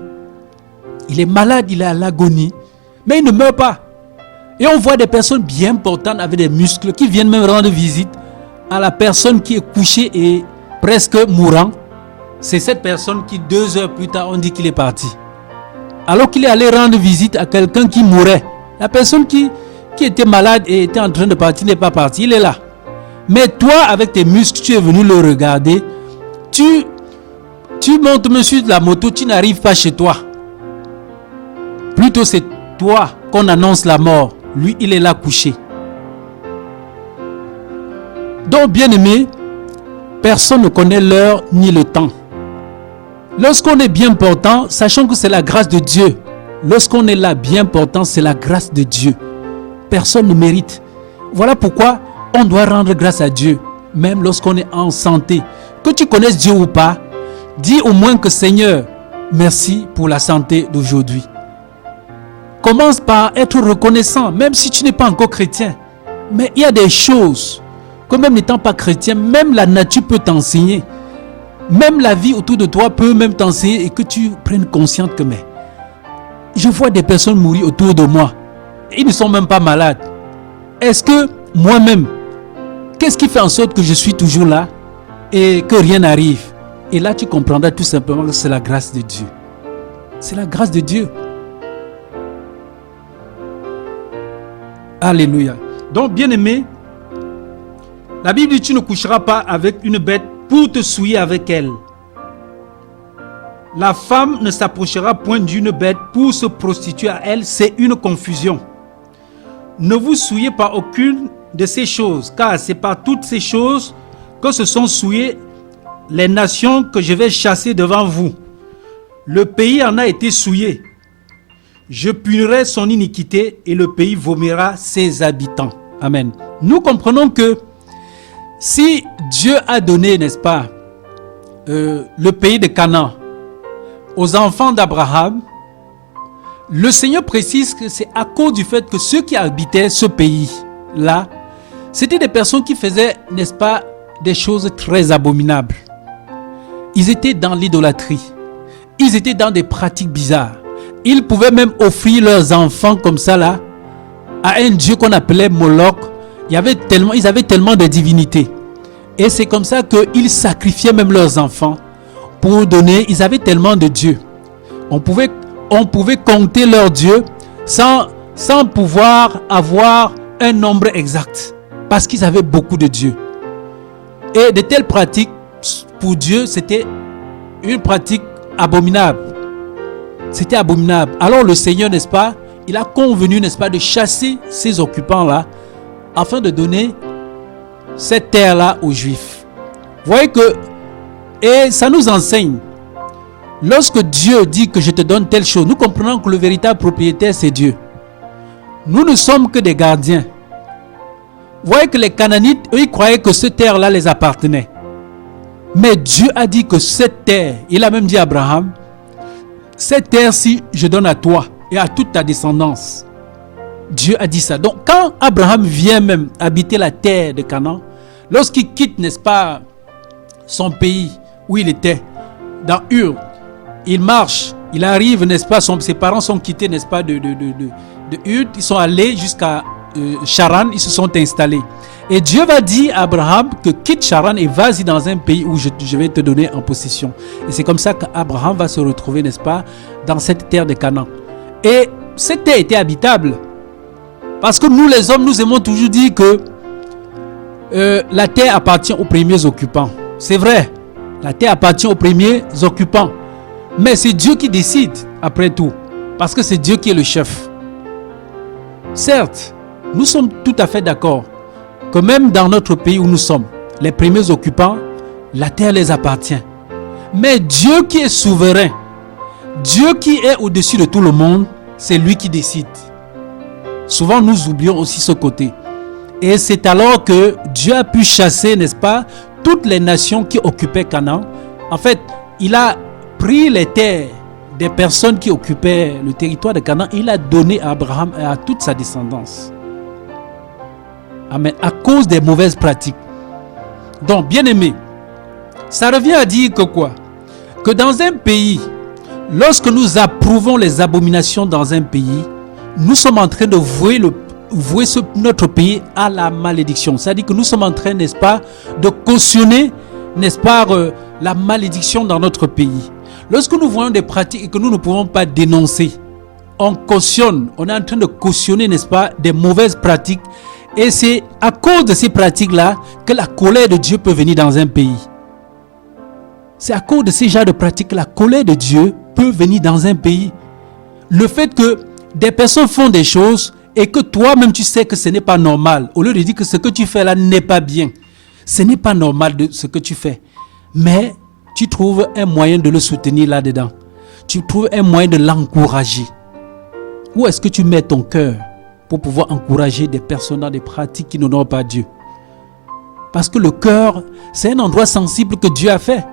Il est malade, il est à l'agonie, mais il ne meurt pas. Et on voit des personnes bien portantes avec des muscles qui viennent même rendre visite à la personne qui est couchée et presque mourant. C'est cette personne qui 2 heures plus tard, on dit qu'il est parti. Alors qu'il est allé rendre visite à quelqu'un qui mourait. La personne qui était malade et était en train de partir n'est pas parti, il est là. Mais toi, avec tes muscles, tu es venu le regarder. Tu montes monsieur de la moto, tu n'arrives pas chez toi. Plutôt c'est toi qu'on annonce la mort. Lui, il est là couché. Donc, bien-aimé, personne ne connaît l'heure ni le temps. Lorsqu'on est bien portant, sachant que c'est la grâce de Dieu. Lorsqu'on est là bien portant, c'est la grâce de Dieu. Personne ne mérite. Voilà pourquoi on doit rendre grâce à Dieu, même lorsqu'on est en santé. Que tu connaisses Dieu ou pas, dis au moins que Seigneur, merci pour la santé d'aujourd'hui. Commence par être reconnaissant, même si tu n'es pas encore chrétien. Mais il y a des choses que même n'étant pas chrétien, même la nature peut t'enseigner. Même la vie autour de toi peut même t'enseigner et que tu prennes conscience que mais je vois des personnes mourir autour de moi. Ils ne sont même pas malades. Est-ce que moi-même, qu'est-ce qui fait en sorte que je suis toujours là et que rien n'arrive? Et là, tu comprendras tout simplement que c'est la grâce de Dieu. C'est la grâce de Dieu. Alléluia. Donc, bien-aimé, la Bible dit, tu ne coucheras pas avec une bête pour te souiller avec elle. La femme ne s'approchera point d'une bête pour se prostituer à elle, c'est une confusion. Ne vous souillez par aucune de ces choses, car c'est par toutes ces choses que se sont souillées les nations que je vais chasser devant vous. Le pays en a été souillé. Je punirai son iniquité et le pays vomira ses habitants. Amen. Nous comprenons que si Dieu a donné, n'est-ce pas, le pays de Canaan aux enfants d'Abraham, le Seigneur précise que c'est à cause du fait que ceux qui habitaient ce pays-là, c'était des personnes qui faisaient, n'est-ce pas, des choses très abominables. Ils étaient dans l'idolâtrie. Ils étaient dans des pratiques bizarres. Ils pouvaient même offrir leurs enfants comme ça là à un dieu qu'on appelait Moloch. Ils avaient tellement de divinités. Et c'est comme ça qu'ils sacrifiaient même leurs enfants pour donner. Ils avaient tellement de dieux. On pouvait compter leurs dieux sans pouvoir avoir un nombre exact. Parce qu'ils avaient beaucoup de dieux. Et de telles pratiques, pour Dieu, c'était une pratique abominable. C'était abominable. Alors le Seigneur, n'est-ce pas, il a convenu, n'est-ce pas, de chasser ces occupants-là afin de donner cette terre-là aux Juifs. Vous voyez que, et ça nous enseigne, lorsque Dieu dit que je te donne telle chose, nous comprenons que le véritable propriétaire, c'est Dieu. Nous ne sommes que des gardiens. Vous voyez que les Canaanites, eux, ils croyaient que cette terre-là les appartenait. Mais Dieu a dit que cette terre, il a même dit à Abraham, cette terre-ci, je donne à toi et à toute ta descendance. Dieu a dit ça. Donc, quand Abraham vient même habiter la terre de Canaan, lorsqu'il quitte, n'est-ce pas, son pays où il était, dans Ur, il marche, il arrive, n'est-ce pas, ses parents sont quittés, n'est-ce pas, de Ur, ils sont allés jusqu'à Charan, ils se sont installés. Et Dieu va dire à Abraham que quitte Charan et vas-y dans un pays où je vais te donner en possession. Et c'est comme ça qu'Abraham va se retrouver, n'est-ce pas, dans cette terre de Canaan. Et cette terre était habitable. Parce que nous les hommes, nous aimons toujours dire que la terre appartient aux premiers occupants. C'est vrai, la terre appartient aux premiers occupants. Mais c'est Dieu qui décide, après tout. Parce que c'est Dieu qui est le chef. Certes, nous sommes tout à fait d'accord que même dans notre pays où nous sommes, les premiers occupants, la terre les appartient. Mais Dieu qui est souverain, Dieu qui est au-dessus de tout le monde, c'est lui qui décide. Souvent nous oublions aussi ce côté. Et c'est alors que Dieu a pu chasser, n'est-ce pas, toutes les nations qui occupaient Canaan. En fait, il a pris les terres des personnes qui occupaient le territoire de Canaan, il a donné à Abraham et à toute sa descendance. Amen. À cause des mauvaises pratiques. Donc, bien aimé, ça revient à dire que quoi? Que dans un pays, lorsque nous approuvons les abominations dans un pays, nous sommes en train de vouer notre pays à la malédiction. C'est-à-dire que nous sommes en train, n'est-ce pas, de cautionner, n'est-ce pas, la malédiction dans notre pays. Lorsque nous voyons des pratiques et que nous ne pouvons pas dénoncer, on cautionne, on est en train de cautionner, n'est-ce pas, des mauvaises pratiques. Et c'est à cause de ces pratiques-là que la colère de Dieu peut venir dans un pays. C'est à cause de ces genres de pratiques que la colère de Dieu peut venir dans un pays. Le fait que des personnes font des choses et que toi-même tu sais que ce n'est pas normal, au lieu de dire que ce que tu fais là n'est pas bien, ce n'est pas normal de ce que tu fais, mais tu trouves un moyen de le soutenir là-dedans. Tu trouves un moyen de l'encourager. Où est-ce que tu mets ton cœur pour pouvoir encourager des personnes dans des pratiques qui n'honorent pas Dieu? Parce que le cœur, c'est un endroit sensible que Dieu a fait.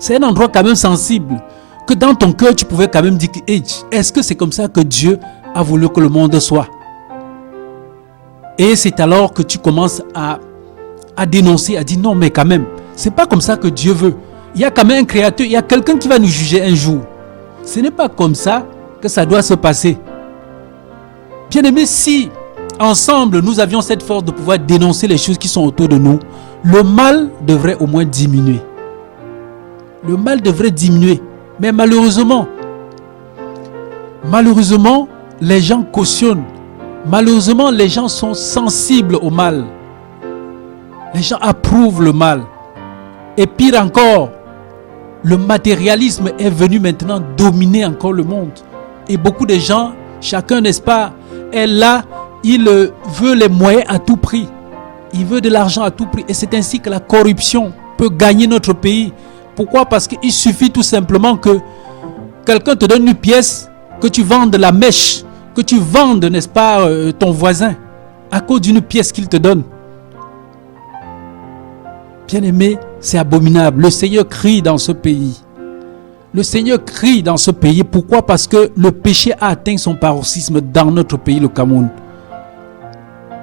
C'est un endroit quand même sensible. Que dans ton cœur, tu pouvais quand même dire, hey, est-ce que c'est comme ça que Dieu a voulu que le monde soit? Et c'est alors que tu commences à dénoncer, à dire non, mais quand même, c'est pas comme ça que Dieu veut. Il y a quand même un créateur, il y a quelqu'un qui va nous juger un jour. Ce n'est pas comme ça que ça doit se passer. Bien aimé, si ensemble nous avions cette force de pouvoir dénoncer les choses qui sont autour de nous, le mal devrait au moins diminuer. Le mal devrait diminuer. Mais malheureusement, les gens cautionnent Malheureusement, les gens sont sensibles au mal. Les gens approuvent le mal. Et pire encore, le matérialisme est venu maintenant dominer encore le monde. Et beaucoup de gens, chacun, n'est-ce pas, est là, il veut les moyens à tout prix. Il veut de l'argent à tout prix. Et c'est ainsi que la corruption peut gagner notre pays. Pourquoi? Parce qu'il suffit tout simplement que quelqu'un te donne une pièce, que tu vendes la mèche, que tu vendes, n'est-ce pas, ton voisin, à cause d'une pièce qu'il te donne. Bien-aimé, c'est abominable. Le Seigneur crie dans ce pays. Le Seigneur crie dans ce pays. Pourquoi? Parce que le péché a atteint son paroxysme dans notre pays, le Cameroun.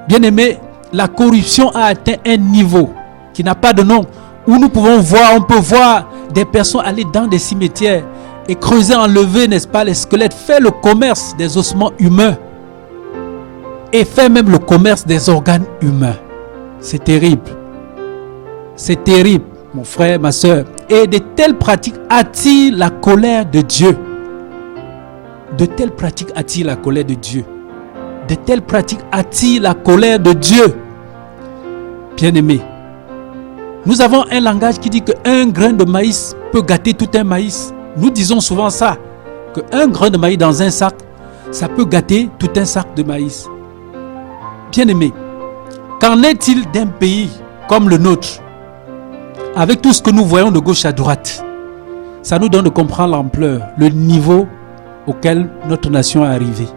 Bien-aimé, la corruption a atteint un niveau qui n'a pas de nom, où nous pouvons voir, on peut voir des personnes aller dans des cimetières et creuser, enlever, n'est-ce pas, les squelettes, faire le commerce des ossements humains et faire même le commerce des organes humains. C'est terrible. C'est terrible, mon frère, ma soeur. Et de telles pratiques attirent la colère de Dieu. De telles pratiques attirent la colère de Dieu. De telles pratiques attirent la colère de Dieu. Bien-aimés, nous avons un langage qui dit qu'un grain de maïs peut gâter tout un maïs. Nous disons souvent ça, qu'un grain de maïs dans un sac, ça peut gâter tout un sac de maïs. Bien-aimés, qu'en est-il d'un pays comme le nôtre, avec tout ce que nous voyons de gauche à droite? Ça nous donne de comprendre l'ampleur, le niveau auquel notre nation est arrivée.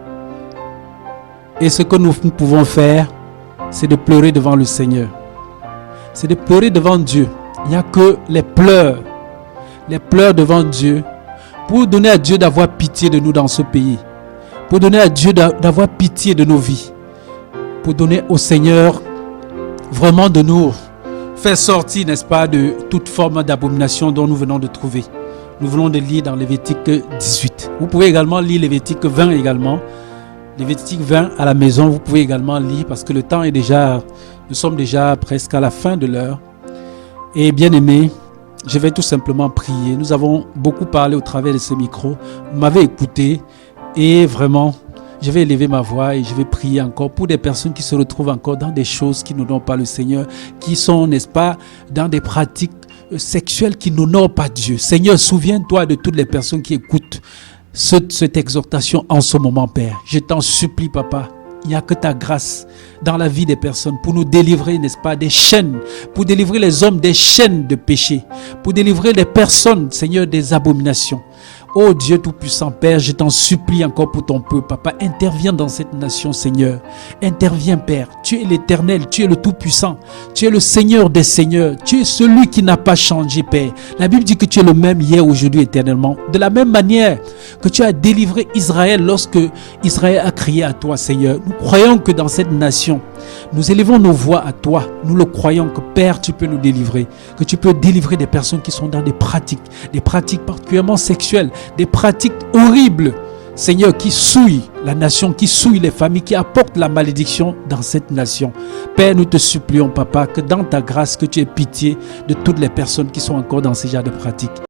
Et ce que nous pouvons faire, c'est de pleurer devant le Seigneur. C'est de pleurer devant Dieu. Il n'y a que les pleurs devant Dieu, pour donner à Dieu d'avoir pitié de nous dans ce pays, pour donner à Dieu d'avoir pitié de nos vies, pour donner au Seigneur vraiment de nous faire sortir, n'est-ce pas, de toute forme d'abomination dont nous venons de trouver. Nous venons de lire dans Lévitique 18. Vous pouvez également lire Lévitique 20 également. Lévitique 20 à la maison, vous pouvez également lire parce que le temps est déjà, nous sommes déjà presque à la fin de l'heure. Et bien aimé, je vais tout simplement prier. Nous avons beaucoup parlé au travers de ce micro. Vous m'avez écouté et vraiment, je vais élever ma voix et je vais prier encore pour des personnes qui se retrouvent encore dans des choses qui n'honorent pas le Seigneur, qui sont, n'est-ce pas, dans des pratiques sexuelles qui n'honorent pas Dieu. Seigneur, souviens-toi de toutes les personnes qui écoutent cette exhortation en ce moment, Père. Je t'en supplie, Papa. Il n'y a que ta grâce dans la vie des personnes pour nous délivrer, n'est-ce pas, des chaînes, pour délivrer les hommes des chaînes de péché, pour délivrer les personnes, Seigneur, des abominations. Oh Dieu Tout-Puissant, Père, je t'en supplie encore pour ton peuple. Papa, interviens dans cette nation, Seigneur. Interviens, Père. Tu es l'Éternel, tu es le Tout-Puissant. Tu es le Seigneur des Seigneurs. Tu es celui qui n'a pas changé, Père. La Bible dit que tu es le même hier, aujourd'hui, éternellement. De la même manière que tu as délivré Israël lorsque Israël a crié à toi, Seigneur. Nous croyons que dans cette nation, nous élevons nos voix à toi. Nous le croyons que, Père, tu peux nous délivrer. Que tu peux délivrer des personnes qui sont dans des pratiques particulièrement sexuelles, des pratiques horribles, Seigneur, qui souillent la nation, qui souillent les familles, qui apportent la malédiction dans cette nation. Père, nous te supplions, Papa, que dans ta grâce, que tu aies pitié de toutes les personnes qui sont encore dans ce genre de pratiques.